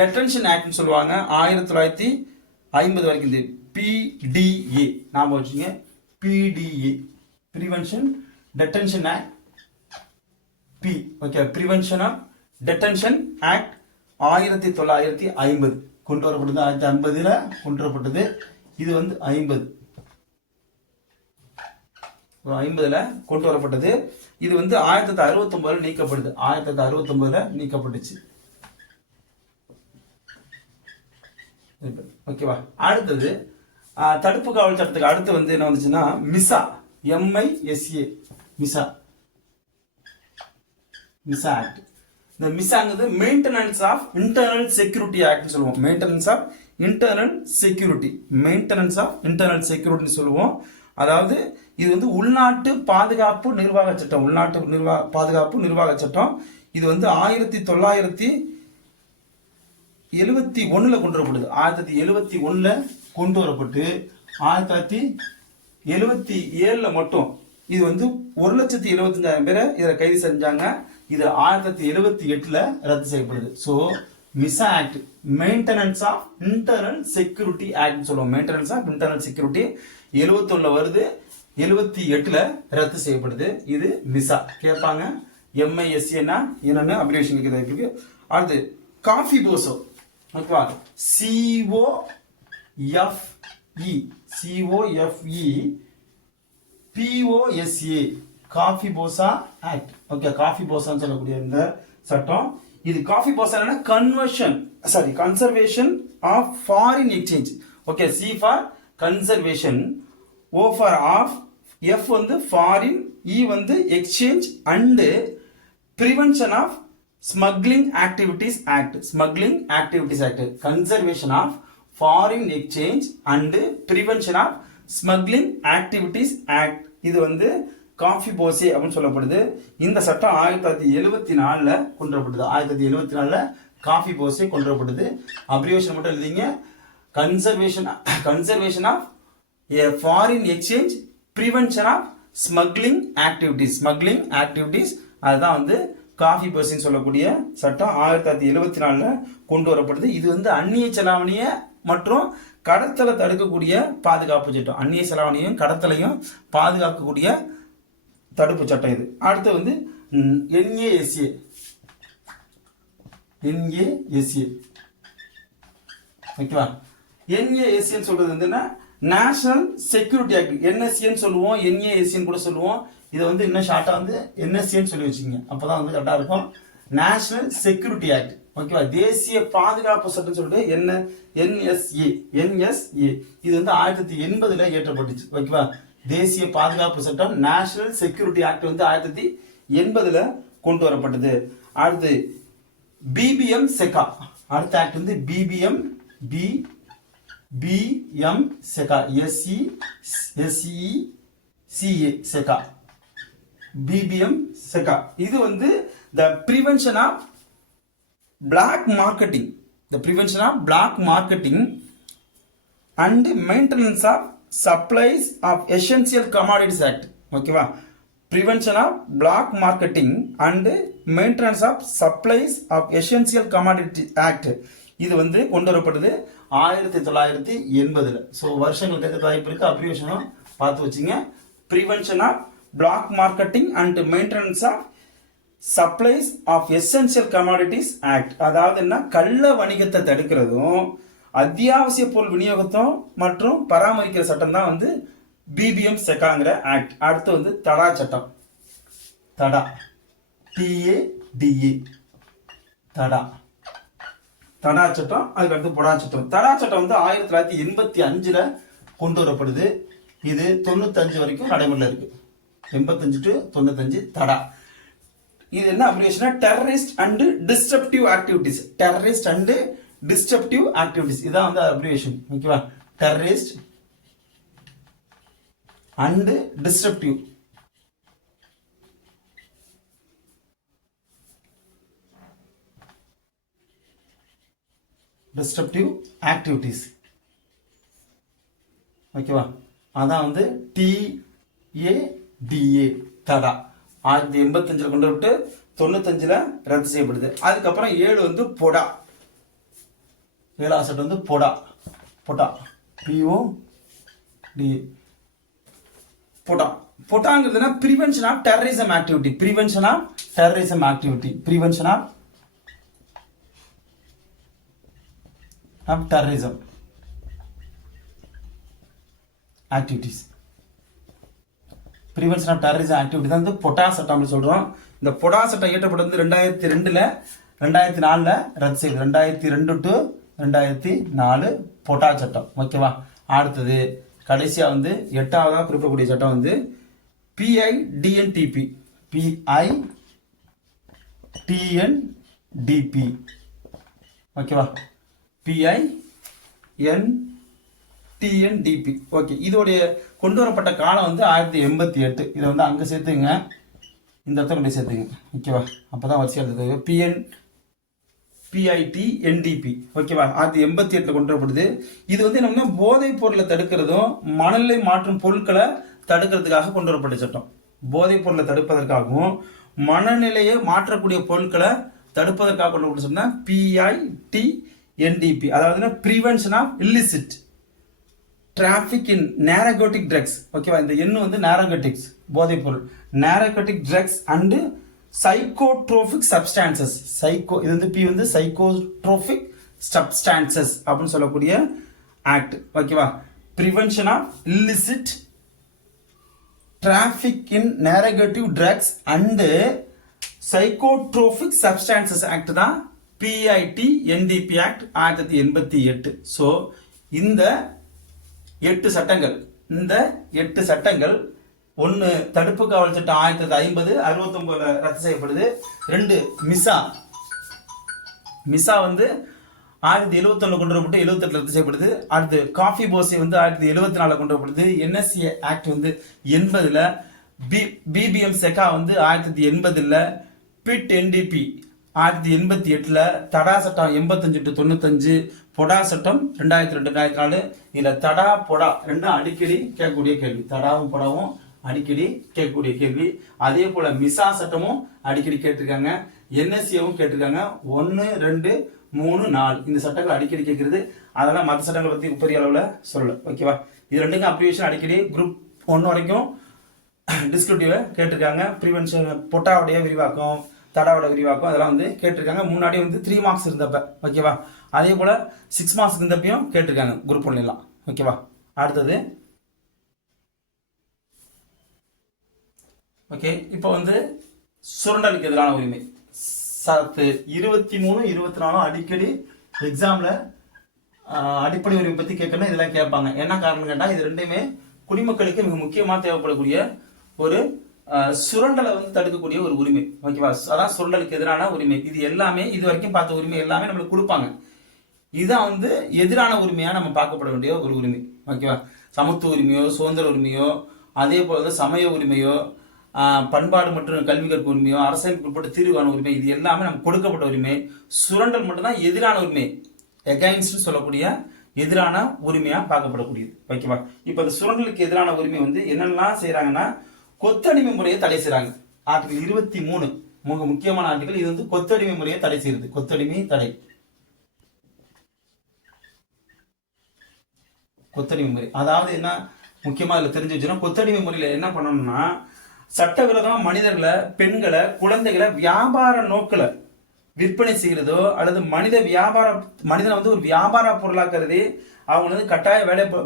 டெட்டன்ஷன் ஆக்ட்னு சொல்லுவாங்க. 1950 வரைக்கும் இது PDA நாம வச்சுங்க. PDA prevention detention act okay. Prevention of detention act 1950 கொண்டு வரப்பட்டது. 1950 கொண்டு வரப்பட்டது. இது வந்து 50 கொண்டு வரப்பட்டது. இது வந்து 1969 நீக்கப்படுது. 1969 நீக்கப்பட்டுச்சு. ஓகேவா? அடுத்தது தடுப்பு காவல் சட்டத்துக்கு அடுத்து வந்து என்ன வந்துச்சுன்னா மிசா, MISA மிசா ஆக்ட். இந்த மிசாங்கிறது மெயின்டெனன்ஸ் ஆஃப் இன்டர்னல் செக்யூரிட்டி ஆக்ட்னு சொல்லுவோம். மெயின்டெனன்ஸ் ஆஃப் இன்டர்னல் செக்யூரிட்டின்னு சொல்லுவோம். அதாவது இது வந்து உள்நாட்டு பாதுகாப்பு நிர்வாக சட்டம். பாதுகாப்பு நிர்வாக சட்டம். இது வந்து 1971 கொண்டு வரப்படுது. 1971 கொண்டு வரப்பட்டு 1977 மட்டும் இது வந்து 1,75,000 பேரை இதில் கைது செஞ்சாங்க. இது 1978 ரத்து செய்யப்படுது. So MISA act maintenance of internal security act சொல்லுவோம். மெயின்டெனன்ஸ் ஆஃப் இன்டர்னல் செக்யூரிட்டி 71 வருது, 78 ரத்து செய்யப்படுது. இது மிசா கேட்பாங்க. MISA என்னன்னு அப்ரிவேஷன் இருக்கு. அடுத்து காஃபி போசோ, ஓகேவா? COFE COFEPOSA act. Okay, காஃபி போசான்னு சொல்லக்கூடிய இந்த சட்டம். இது COFEPOSA conservation of foreign exchange. Okay, C for conservation, O for of, F வந்து ஃபாரின், E வந்து exchange and prevention of smuggling activities act. Conservation of foreign exchange and prevention of smuggling activities act. இது வந்து coffee போசே அப்படின்னு சொல்லப்படுது. இந்த சட்டம் 1974 கொண்டு வரப்பட்டது. 1974 காஃபி போசே கொண்டு வரப்பட்டது. அப்ரிவேஷன் மட்டும் எழுதிங்க. Conservation of foreign exchange, prevention of smuggling activities. அதுதான் வந்து காஃபி போசேன்னு சொல்லக்கூடிய சட்டம் 1974 கொண்டு வரப்படுது. இது வந்து அந்நிய செலாவணிய மற்றும் கடத்தலை தடுக்கக்கூடிய பாதுகாப்பு சட்டம். அந்நிய செலாவணியும் கடத்தலையும் பாதுகாக்கக்கூடிய தடுப்பு சட்டம் இது. அடுத்து வந்து NASA ஓகேவா. NASA சொல்றது வந்து நேஷனல் செக்யூரிட்டி ஆக்ட், NSA சொல்லுவோம், NASA கூட சொல்லுவோம். இதை வந்து இன்னும் ஷார்ட்டா வந்து NSA சொல்லி வச்சுக்கோங்க, அப்பதான் வந்து கரெக்டா இருக்கும். நேஷனல் செக்யூரிட்டி ஆக்ட் ஓகேவா. தேசிய பாதுகாப்பு சட்டம் சொல்லிட்டு NSA இது வந்து 1980 இயற்றப்பட்டுச்சு ஓகேவா. தேசிய பாதுகாப்பு சட்டம் நேஷனல் செக்யூரிட்டி ஆக்ட் வந்து 1980 கொண்டு வரப்பட்டது. அடுத்து BBM செகா, அடுத்த ஆக்ட் வந்து BBM Sega SECA Sega BBM Sega. இது வந்து the prevention of black marketing and maintenance of supplies of essential commodities act ஓகேவா. prevention of black marketing and maintenance of supplies of essential commodity act இது வந்து கொண்டு வரப்பட்டது 1980. So வருஷங்கள் கேட்க வாய்ப்பு இருக்கு, அப்ரிவேஷனும் பார்த்து வச்சுங்க. prevention of black marketing and maintenance of supplies of essential commodities act அதாவது என்ன, கள்ள வணிகத்தை தடுக்கிறதும் அத்தியாவசிய பொருள் விநியோகத்தும் மற்றும் பராமரிக்கிற சட்டம் தான் வந்து BBM செகாங்கிற ஆக்ட். அடுத்து வந்து தடா சட்டம், தடா TADA தடா சட்டம். அதுக்கடுத்து பொடா சட்டம். தடா சட்டம் வந்து 1985 கொண்டு வரப்படுது. இது 95 வரைக்கும் நடைமுறையில் இருக்கு. 85 to 95 தடா. இது என்ன abbreviation, terrorist and disruptive activities. Terrorist and disruptive activities இதான் வந்து அப்ரிவேஷன் ஓகேவா. டெரரிஸ்ட் அண்ட் டிஸ்ட்ரப்டிவ் ஆக்டிவிட்டிஸ் ஓகேவா. அதான் வந்து TADA தடா 1985 கொண்டு விட்டு 95 ரத்து செய்யப்படுது. அதுக்கப்புறம் 7 வந்து பொடா, 7ஆம் சட்டம் வந்து POTA PODA பொடாங்கிறதுனா prevention of terrorism activity prevention of terrorism activities prevention of terrorism activity தான் வந்து பொடா சட்டம் சொல்றோம். இந்த பொடா சட்டம் இயற்றப்பட்டது 2002 2004 ரத்து செய்யுது. 2002 to 2004 பொடா சட்டம் ஓகேவா. அடுத்தது கடைசியா வந்து 8ஆவதா குறிப்பிடக்கூடிய சட்டம் வந்து PIDNTP ஓகேவா. PINTNDP okay. இதோடைய கொண்டு வரப்பட்ட காலம் வந்து 1988. இதை வந்து அங்க சேர்த்துங்க, இந்த இடத்த கொண்டு சேர்த்துங்க ஓகேவா. அப்பதான் வரிசையா இருந்தது. PITNDP ஓகேவா. 1988 கொண்டு வரப்படுது. இது வந்து என்னன்னா போதைப் பொருளை தடுக்கிறதும் மணலை மாற்றும் பொருட்களை தடுக்கிறதுக்காக கொண்டு வரப்பட்ட சட்டம். போதைப் பொருளை தடுப்பதற்காகவும் மனநிலையை மாற்றக்கூடிய பொருட்களை தடுப்பதற்காக கொண்டு வரப்பட்ட சட்டம் PITNDP. அதாவது prevention of illicit traffic in narcotic drugs ஓகேவா. இந்த எண்ணு வந்து நாரகோட்டிக்ஸ் போதைப் பொருள், narcotic drugs and psychotropic substances. இது வந்து P வந்து சைக்கோட்ரோபிக் சப்ஸ்டான்சஸ் அப்படின்னு சொல்லக்கூடிய ஆக்ட் ஓகேவா. Prevention of illicit traffic in narcotic drugs and psychotropic substances act தான் PITNDP ஆக்ட் 1988. ஸோ இந்த 8 சட்டங்கள் ஒன்னு தடுப்பு காவல் சட்டம் 1950 69 ரத்து செய்யப்படுது. 2 மிசா வந்து 1971 கொண்டு வரப்பட்டு 78 ரத்து செய்யப்படுது. அடுத்து காஃபி போசி வந்து 1974 கொண்டு வரப்படுது. NSA ஆக்ட் வந்து 80 BBM செகா வந்து 1980 PITNDP 1988 தடா சட்டம் 85 to 95 பொடா சட்டம் 2002 2004. இதுல தடா பொடா ரெண்டும் அடிக்கடி கேட்கக்கூடிய கேள்வி. தடாவும் பொடாவும் அடிக்கடி கேட்கக்கூடிய கேள்வி. அதே போல மிசா சட்டமும் அடிக்கடி கேட்டிருக்காங்க, NSAவும் கேட்டிருக்காங்க. 1 2 3 4 இந்த சட்டங்கள் அடிக்கடி கேட்கிறது. அதெல்லாம் மற்ற சட்டங்களை பத்தி பெரிய அளவுல சொல்லல ஓகேவா. இது ரெண்டுக்கும் அப்ரிவேஷன் அடிக்கடி குரூப் 1 வரைக்கும் டிஸ்கிரிப்டிவை கேட்டிருக்காங்க. ப்ரிவென்ஷன் பொட்டாவுடைய விரிவாக்கம், தடாவோட விரிவாக்கம் அதெல்லாம் வந்து கேட்டிருக்காங்க. முன்னாடி வந்து 3 மார்க்ஸ் இருந்தப்ப, ஓகேவா. அதே போல் 6 மார்க்ஸ் இருந்தப்பையும் கேட்டிருக்காங்க குரூப் 1 ஓகேவா. அடுத்தது ஓகே, இப்போ வந்து சுரண்டலுக்கு எதிரான உரிமை சரத்து 23, 24 அடிக்கடி எக்ஸாமில் அடிப்படை உரிமை பற்றி கேட்கணும். இதெல்லாம் கேட்பாங்க. என்ன காரணம் கேட்டால் இது ரெண்டுமே குடிமக்களுக்கு மிக முக்கியமாக தேவைப்படக்கூடிய ஒரு சுரண்டலை வந்து தடுக்கக்கூடிய ஒரு உரிமை, ஓகேவா. அதான் சுரண்டலுக்கு எதிரான உரிமை. இது எல்லாமே இது வரைக்கும் பார்த்த உரிமை எல்லாமே நம்மளுக்கு கொடுப்பாங்க. இதுதான் வந்து எதிரான உரிமையா நம்ம பார்க்கப்பட வேண்டிய ஒரு உரிமை, ஓகேவா. சமத்துவ உரிமையோ, சுதந்திர உரிமையோ, அதே போல சமய உரிமையோ, பண்பாடு மற்றும் கல்வி கற்கும் உரிமையோ, அரசமைப்பு உட்பட்ட தீர்வான உரிமை, இது எல்லாமே நமக்கு கொடுக்கப்பட்ட உரிமை. சுரண்டல் மட்டும்தான் எதிரான உரிமை, எகைன்ஸ்ட் சொல்லக்கூடிய எதிரான உரிமையா பார்க்கப்படக்கூடியது, ஓகேவா. இப்ப இந்த சுரண்டலுக்கு எதிரான உரிமை வந்து என்னெல்லாம் செய்யறாங்கன்னா, கொத்தடிமை முறையை தடை செய்யறாங்க. ஆர்டிகல் 23 மிக முக்கியமான ஆர்டிகல். இது வந்து கொத்தடிமை முறையை தடை செய்யுது. கொத்தடிமை தடை, கொத்தடிமை முறை. அதாவது என்ன முக்கியமா இதுல தெரிஞ்சு வச்சுன்னா, கொத்தடிமை முறையில என்ன பண்ணணும்னா, சட்டவிரோதமா மனிதர்களை, பெண்களை, குழந்தைகளை வியாபார நோக்கில விற்பனை செய்கிறதோ அல்லது மனிதனை வந்து ஒரு வியாபார பொருளாக்குறது, அவங்க வந்து கட்டாய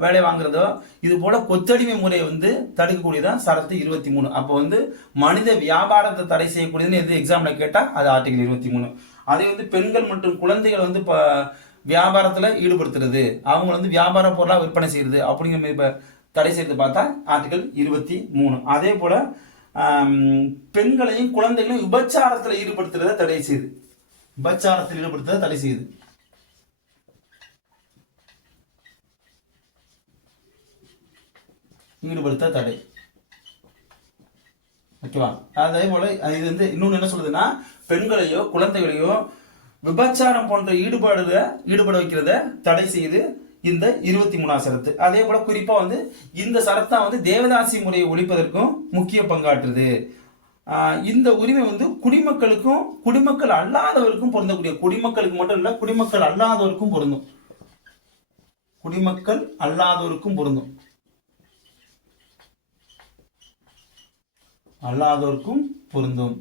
வேலை வாங்குறதோ, இது போல கொத்தடிமை முறையை வந்து தடுக்கக்கூடியதான் சரத்து 23. அப்போ வந்து மனித வியாபாரத்தை தடை செய்யக்கூடியதுன்னு எது எக்ஸாம்ல கேட்டா அது ஆர்டிகல் 23. அதே வந்து பெண்கள் மற்றும் குழந்தைகளை வந்து வியாபாரத்துல ஈடுபடுத்துறது, அவங்க வந்து வியாபார பொருளா விற்பனை செய்யறது அப்படிங்கிற மாதிரி தடை செய்யறது பார்த்தா ஆர்டிகல் 23. அதே போல பெண்களையும் குழந்தைகளையும் விபச்சாரத்தில் ஈடுபடுத்துறத தடை செய்யுது. விபச்சாரத்தில் ஈடுபடுத்துறத தடை செய்யுது. ஈடுபடுத்த தடை, ஓகேவா. அதே போல இது வந்து இன்னொன்னு என்ன சொல்லுதுன்னா, பெண்களையோ குழந்தைகளையோ விபச்சாரம் போன்ற ஈடுபட வைக்கிறத தடை செய்து இந்த 23ஆம் சரத்து. அதே போல குறிப்பா வந்து இந்த சரத்தா வந்து தேவதாசி முறையை ஒழிப்பதற்கும் முக்கிய பங்காற்றுது. இந்த உரிமை வந்து குடிமக்களுக்கும் குடிமக்கள் அல்லாதவருக்கும் பொருந்தக்கூடிய, குடிமக்களுக்கு மட்டும் இல்ல, குடிமக்கள் அல்லாதவருக்கும் பொருந்தும். குடிமக்கள் அல்லாதவருக்கும் பொருந்தும், அல்லாதவருக்கும் பொருந்தும்.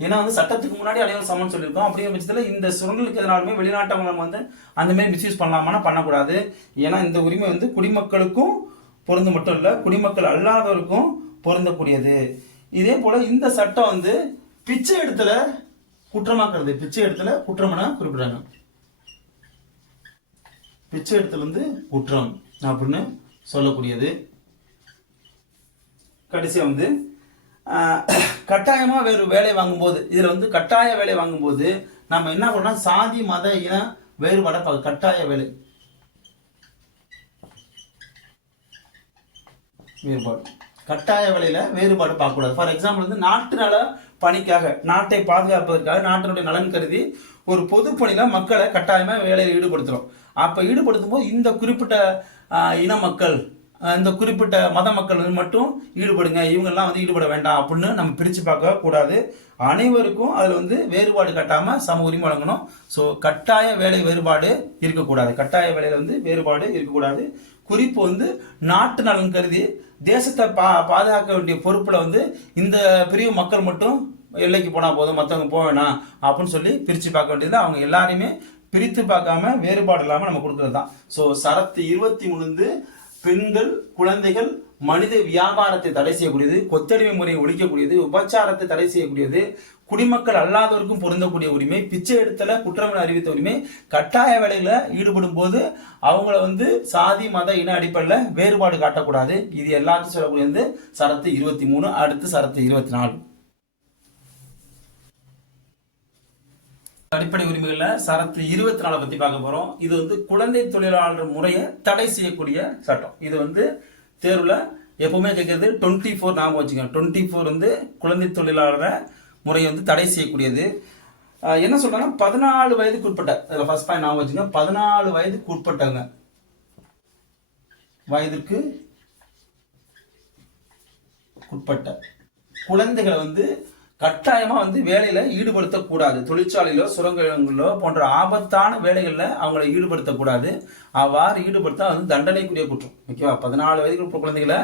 ஏன்னா வந்து சட்டத்துக்கு முன்னாடி அனைவரும் சமன் சொல்லியிருக்கோம். அப்படிங்கிற பட்சத்தில் இந்த சுரண்டலுக்கு எதிராலுமே வெளிநாட்டவங்க வந்து அந்த மாதிரி மிஸ்யூஸ் பண்ணலாமான்னா பண்ணக்கூடாது. ஏன்னா இந்த உரிமை வந்து குடிமக்களுக்கும் பொருந்து மட்டும் இல்லை, குடிமக்கள் அல்லாதவருக்கும் பொருந்தக்கூடியது. இதே போல இந்த சட்டம் வந்து பிச்சை இடத்துல குற்றமாக்குறது, பிச்சை இடத்துல குற்றம் என குறிப்பிடுறாங்க. பிச்சை இடத்துல வந்து குற்றம் அப்படின்னு சொல்லக்கூடியது. கடைசியா வந்து கட்டாயமா வேறு வேலை வாங்கும்போது, இதுல வந்து கட்டாய வேலை வாங்கும்போது நம்ம என்ன பண்ணோம், சாதி மத இன வேறுபாட கட்டாய வேலை வேறுபாடு, கட்டாய வேலையில வேறுபாடு பார்க்கக்கூடாது. ஃபார் எக்ஸாம்பிள் வந்து நாட்டு நல பணிக்காக, நாட்டை பாதுகாப்பதற்காக, நாட்டினுடைய நலன் கருதி ஒரு பொது பணியில மக்களை கட்டாயமா வேலையில் ஈடுபடுத்துறோம். அப்ப ஈடுபடுத்தும் போது இந்த குறிப்பிட்ட இன மக்கள், இந்த குறிப்பிட்ட மத மக்கள் மட்டும் ஈடுபடுங்க, இவங்கெல்லாம் வந்து ஈடுபட வேண்டாம் அப்படின்னு நம்ம பிரிச்சு பார்க்க கூடாது. அனைவருக்கும் அதுல வந்து வேறுபாடு கட்டாம சம உரிமை வழங்கணும். ஸோ கட்டாய வேலை வேறுபாடு இருக்கக்கூடாது, கட்டாய வேலையில வந்து வேறுபாடு இருக்கக்கூடாது. குறிப்பு வந்து நாட்டு நலன் கருதி தேசத்தை பாதுகாக்க வேண்டிய பொறுப்புல வந்து இந்த பிரிவு மக்கள் மட்டும் எல்லைக்கு போனா போதும், மற்றவங்க போக வேணாம் அப்படின்னு சொல்லி பிரிச்சு பார்க்க வேண்டியது. அவங்க எல்லாரையுமே பிரித்து பார்க்காம வேறுபாடு இல்லாம நம்ம கொடுக்கறது தான். ஸோ சரத்து 23 பெண்கள், குழந்தைகள், மனித வியாபாரத்தை தடை செய்யக்கூடியது, கொத்தடிமை முறையை ஒழிக்கக்கூடியது, உபச்சாரத்தை தடை செய்யக்கூடியது, குடிமக்கள் அல்லாதவருக்கும் பொருந்தக்கூடிய உரிமை, பிச்சை எடுத்தல குற்றம் அறிவித்த உரிமை, கட்டாய வேலையில ஈடுபடும் போது அவங்கள வந்து சாதி மத இன அடிப்படையில் வேறுபாடு காட்டக்கூடாது. இது எல்லாத்தையும் சொல்லக்கூடியது சரத்து 23. அடுத்து சரத்து 24. அடிப்படை உரிமைகள்ல சரத்து 24 பத்தி பார்க்க போறோம். இது வந்து குழந்தை தொழிலாளர் முறையை தடை செய்யக்கூடிய சட்டம். இது வந்து தேர்வுல எப்பவுமே கேட்கறது 24 ஞாபகம் வச்சுக்கோங்க. 24 வந்து குழந்தை தொழிலாளர் முறையை வந்து தடை செய்யக்கூடியது. என்ன சொல்றாங்க, 14 வயதுக்கு உட்பட்ட, அதுல ஃபர்ஸ்ட் பாயிண்ட் ஞாபகம் வச்சுக்கோங்க, 14 வயதுக்கு உட்பட்டவங்க, வயதுக்கு உட்பட்ட குழந்தைகளை வந்து கட்டாயமா வந்து வேலையில ஈடுபடுத்தக்கூடாது. தொழிற்சாலையிலோ சுரங்கங்களிலோ போன்ற ஆபத்தான வேலைகள்ல அவங்களை ஈடுபடுத்தக்கூடாது. அவ்வாறு ஈடுபடுத்தா வந்து தண்டனைக்குரிய குற்றம். ஓகேவா? 14 வயதுக்கு குழந்தைகளை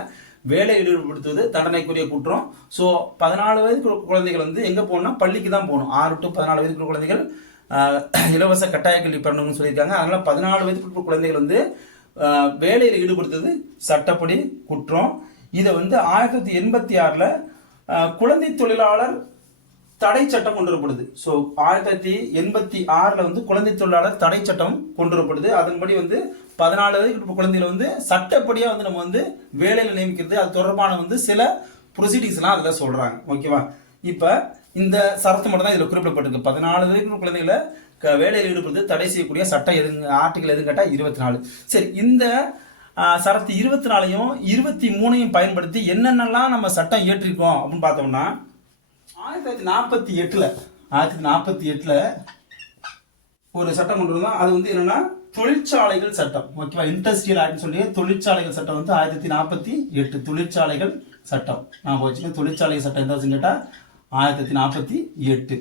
வேலையில் ஈடுபடுத்துவது தண்டனைக்குரிய குற்றம். ஸோ 14 வயதுக்கு குழந்தைகள் வந்து எங்க போகணும்னா பள்ளிக்கு தான் போகணும். 6 to 14 வயதுக்கு குழந்தைகள் இலவச கட்டாய கல்வி பெறணும்னு சொல்லியிருக்காங்க. அதனால 14 வயதுக்கு குழந்தைகள் வந்து வேலையில் ஈடுபடுத்துவது சட்டப்படி குற்றம். இதை வந்து 1986ல குழந்தை தொழிலாளர் தடை சட்டம் கொண்டு வரப்படுது. ஸோ 1986ல வந்து குழந்தை தொழிலாளர் தடை சட்டம் கொண்டு வரப்படுது. அதன்படி வந்து 14 வயதுக்கு குழந்தைகளை வந்து சட்டப்படியா வந்து நம்ம வந்து வேலையில் நியமிக்கிறது, அது தொடர்பான வந்து சில ப்ரொசீடிங்ஸ் எல்லாம் அதில் சொல்றாங்க. ஓகேவா? இப்ப இந்த சரத்து மட்டும் தான் இதுல குறிப்பிடப்பட்டிருக்கு. 14 வயதுக்கு குழந்தைகளை வேலையில் ஈடுபடுத்து தடை செய்யக்கூடிய சட்டம் எதுங்க, ஆர்டிகல் எதுன்னு கேட்டா 24. சரி, இந்த சரத்து 24ஐயும் 23ஐயும் பயன்படுத்தி என்னென்னலாம் நம்ம சட்டம் இயற்றிருக்கோம் அப்படின்னு பார்த்தோம்னா 1948ல ஒரு சட்டம் கொண்டு வந்தோம். அது வந்து என்னன்னா தொழிற்சாலைகள் சட்டம். ஓகேவா? இண்டஸ்ட்ரியல் ஆக்ட்னு சொல்லி தொழிற்சாலைகள் சட்டம் வந்து 1948 தொழிற்சாலைகள் சட்டம். நான் வச்சுக்கேன். தொழிற்சாலை சட்டம் எந்த வருஷம் கேட்டா 1948.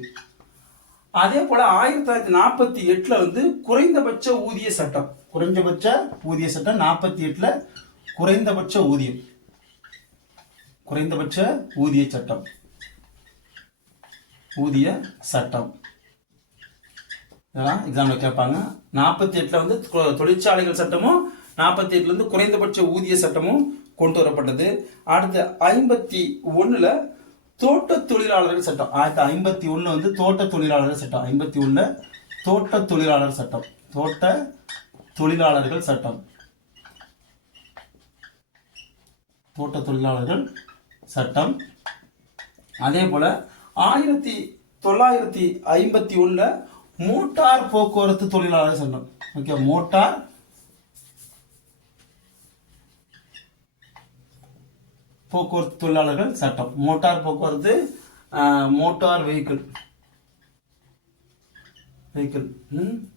அதே போல 1948ல வந்து குறைந்தபட்ச ஊதிய சட்டம். குறைந்தபட்ச ஊதிய சட்டம் 48ல குறைந்தபட்ச ஊதியம், குறைந்தபட்ச ஊதிய சட்டம், ஊதிய சட்டம் இதெல்லாம் எக்ஸாம்ல கேட்பாங்க. 48ல வந்து தொழிற்சாலைகள் சட்டமும் 48ல இருந்து குறைந்தபட்ச ஊதிய சட்டமும் கொண்டு வரப்பட்டது. அடுத்து 51ல தோட்ட தொழிலாளர்கள் சட்டம். 1951 வந்து தோட்ட தொழிலாளர்கள் சட்டம். 51ல தோட்ட தொழிலாளர் சட்டம், தோட்ட தொழிலாளர்கள் சட்டம், தோட்ட தொழிலாளர்கள் சட்டம். அதே போல 1951ல மோட்டார் போக்குவரத்து தொழிலாளர் சட்டம். ஓகே, மோட்டார் போக்குவரத்து தொழிலாளர்கள் சட்டம். மோட்டார் போக்குவரத்து, மோட்டார் வெஹிக்கிள்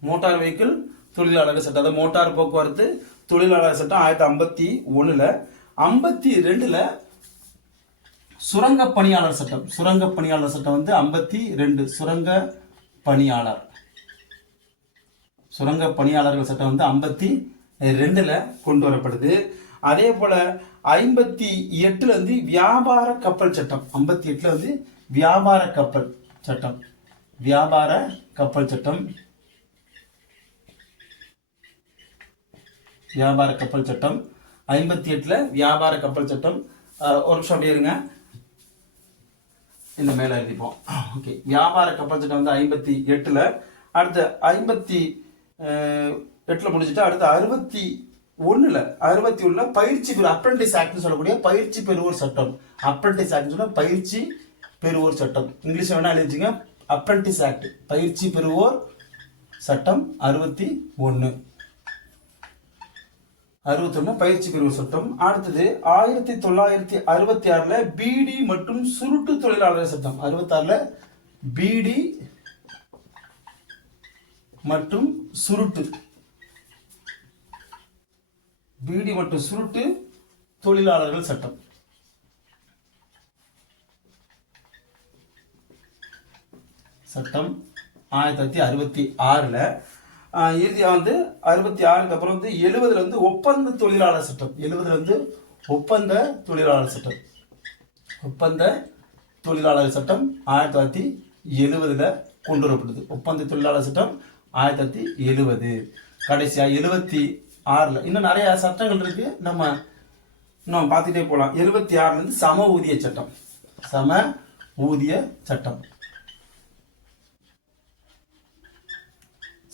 மோட்டார் வெஹிக்கிள் தொழிலாளர்கள் சட்டம். அதாவது மோட்டார் போக்குவரத்து தொழிலாளர் சட்டம் 1951ல. 52ல சுரங்க பணியாளர் சட்டம். சுரங்க பணியாளர் சட்டம் வந்து 52 சுரங்க பணியாளர், சுரங்க பணியாளர்கள் சட்டம் வந்து 52ல கொண்டு வரப்படுது. அதே போல 58ல வந்து வியாபார கப்பல் சட்டம். 58ல வந்து வியாபார கப்பல் சட்டம், வியாபார கப்பல் சட்டம், வியாபார கப்பல் சட்டம். 58ல வியாபார கப்பல் சட்டம். ஒரு நிமிஷம் அப்படியே இருங்க, இந்த மேல எழுதிப்போம். ஓகே, வியாபார கப்பல் சட்டம் வந்து 58ல. அடுத்து 58ல முடிச்சுட்டு அடுத்து 61ல பயிற்சி பெறு அப்ரண்டிஸ் ஆக்ட் சொல்லக்கூடிய பயிற்சி பெறுவோர் சட்டம். அப்ரண்டிஸ் ஆக்ட் சொல்ல பயிற்சி பெறுவோர் சட்டம். இங்கிலீஷ்ல வேணா எழுதிச்சுங்க. அப்ரண்டிஸ் ஆக்ட், பயிற்சி பெறுவோர் சட்டம் 61 பயிற்சி பெறுவோர் சட்டம். அடுத்தது 1966ல பீடி மற்றும் சுருட்டு தொழிலாளர் சட்டம். 66ல பீடி மற்றும் சுருட்டு, பீடி மற்றும் சுருட்டு தொழிலாளர்கள் சட்டம். சட்டம் 1966ல. இறுதியா வந்து 66க்கு அப்புறம் வந்து 70ல வந்து ஒப்பந்த தொழிலாளர் சட்டம். 70ல வந்து ஒப்பந்த தொழிலாளர் சட்டம், ஒப்பந்த தொழிலாளர் சட்டம் 1970ல கொண்டு வரப்படுது. ஒப்பந்த தொழிலாளர் சட்டம் 1970. கடைசியா 76ல இன்னும் நிறைய சட்டங்கள் இருக்கு, நம்ம இன்னும் பார்த்துட்டே போலாம். 76ல இருந்து சம ஊதிய சட்டம், சம ஊதிய சட்டம்,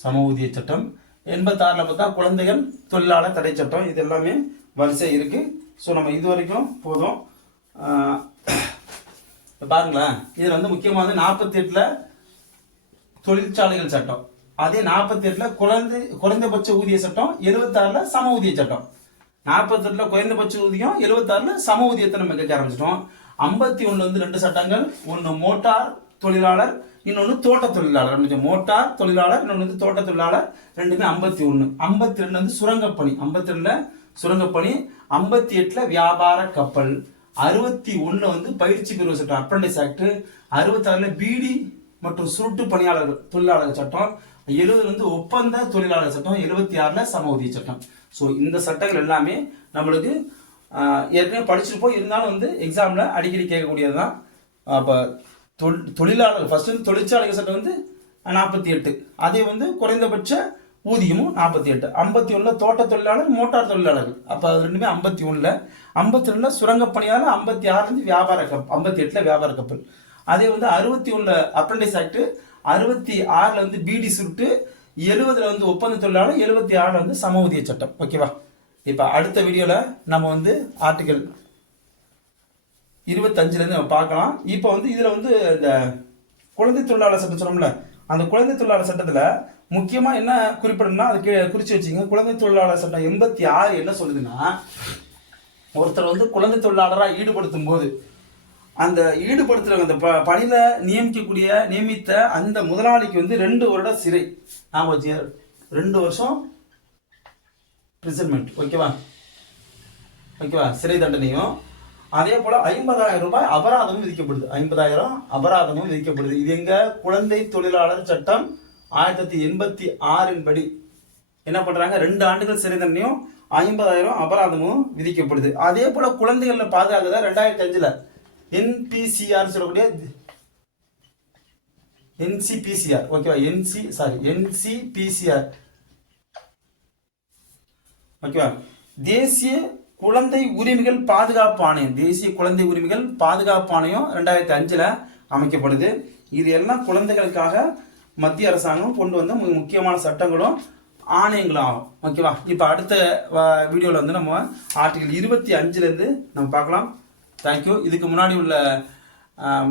சம ஊதிய சட்டம். 86ல பார்த்தா குழந்தைகள் தொழிலாளர் தடை சட்டம். இது எல்லாமே வரிசை இருக்கு. ஸோ நம்ம இது வரைக்கும் போதும். பாருங்களேன், இதுல வந்து முக்கியமாக 48ல தொழிற்சாலைகள் சட்டம், அதே 48ல குறைந்தபட்ச ஊதிய சட்டம், 76ல சம ஊதிய சட்டம். 48ல குறைந்தபட்ச ஊதியம், 76ல சம ஊதியத்தை நம்ம கேட்க ஆரம்பிச்சிட்டோம். 51 வந்து 2 சட்டங்கள், ஒன்னு மோட்டார் தொழிலாளர், இன்னொன்னு தோட்ட தொழிலாளர். மோட்டார் தொழிலாளர், இன்னொன்னு வந்து தோட்ட தொழிலாளர், ரெண்டுமே 51. 52 வந்து சுரங்கப்பணி, 52ல சுரங்கப்பணி. 58ல வியாபார கப்பல், 61 வந்து பயிற்சி பிரிவு சட்டம் அப்ரண்டிஸ் ஆக்ட், 66 பீடி மற்றும் சுருட்டு பணியாளர்கள் தொழிலாளர் சட்டம், 70 வந்து ஒப்பந்த தொழிலாளர் சட்டம், 76 சம ஊதிய சட்டம். ஸோ இந்த சட்டங்கள் எல்லாமே நம்மளுக்கு ஏற்கனவே படிச்சிருப்போம், இருந்தாலும் வந்து எக்ஸாம்ல அடிக்கடி கேட்கக்கூடியதுதான். அப்போ தொழிலாளர் ஃபர்ஸ்ட் வந்து தொழிற்சாலைகள் சட்டம் வந்து 48, அதே வந்து குறைந்தபட்ச ஊதியமும் 48, 51 தோட்ட தொழிலாளர் மோட்டார் தொழிலாளர்கள், அப்போ அது ரெண்டுமே 51, 52 சுரங்க பணியாளர், 56 வியாபார கப்பல், 58 வியாபார கப்பல். அதே வந்து 61 அப்ரண்டிஸ் ஆக்ட், 66 வந்து பீடி சுருட்டு, 70 வந்து ஒப்பந்த தொழிலாளர், 76 வந்து சம ஊதிய சட்டம். ஓகேவா? இப்போ அடுத்த வீடியோல நம்ம வந்து ஆர்டிகல் 25 நம்ம பார்க்கலாம். இப்போ வந்து இதுல வந்து இந்த குழந்தை தொழிலாளர் சட்டம் சொன்னோம்ல, அந்த குழந்தை தொழிலாளர் சட்டத்துல முக்கியமா என்ன குறிப்பிடணும்னா அது குறிச்சு வச்சுங்க. குழந்தை தொழிலாளர் சட்டம் 86 என்ன சொல்லுதுன்னா, ஒருத்தர் வந்து குழந்தை தொழிலாளராக ஈடுபடுத்தும் போது அந்த ஈடுபடுத்துறவங்க அந்த பணியில நியமித்த அந்த முதலாளிக்கு வந்து 2 வருட சிறை, 2 வருஷம் பிரிசன்மெண்ட். ஓகேவா? சிறை தண்டனையும், அதே போல 50,000 ரூபாய் அபராதமும் விதிக்கப்படுது. 50,000 அபராதமும் விதிக்கப்படுது. இது எங்க குழந்தை தொழிலாளர் சட்டம் 1986 படி என்ன பண்றாங்க, 2 ஆண்டுகள் சிறை தண்டனையும் 50,000 அபராதமும் விதிக்கப்படுது. அதே போல குழந்தைகளை பாதுகாக்க 2005 என்பிசிஆர் சொல்லக்கூடிய NCPCR. ஓகேவா? NCPCR. ஓகேவா? தேசிய குழந்தை உரிமைகள் பாதுகாப்பு ஆணையம், தேசிய குழந்தை உரிமைகள் பாதுகாப்பு ஆணையம் 2005 அமைக்கப்படுது. இது எல்லாம் குழந்தைகளுக்காக மத்திய அரசாங்கம் கொண்டு வந்த முக்கியமான சட்டங்களும் ஆணையங்களும் ஆகும். ஓகேவா? இப்போ அடுத்த வீடியோவில் வந்து நம்ம ஆர்டிகல் 25 நம்ம பார்க்கலாம். தேங்க்யூ. இதுக்கு முன்னாடி உள்ள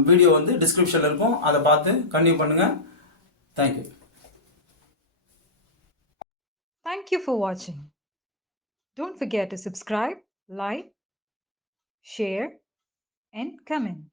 வீடியோ வந்து டிஸ்கிரிப்ஷனில் இருக்கும், அதை பார்த்து கண்டினியூ பண்ணுங்க. Thank you. Thank you for watching. Don't forget to subscribe, like, share, and comment.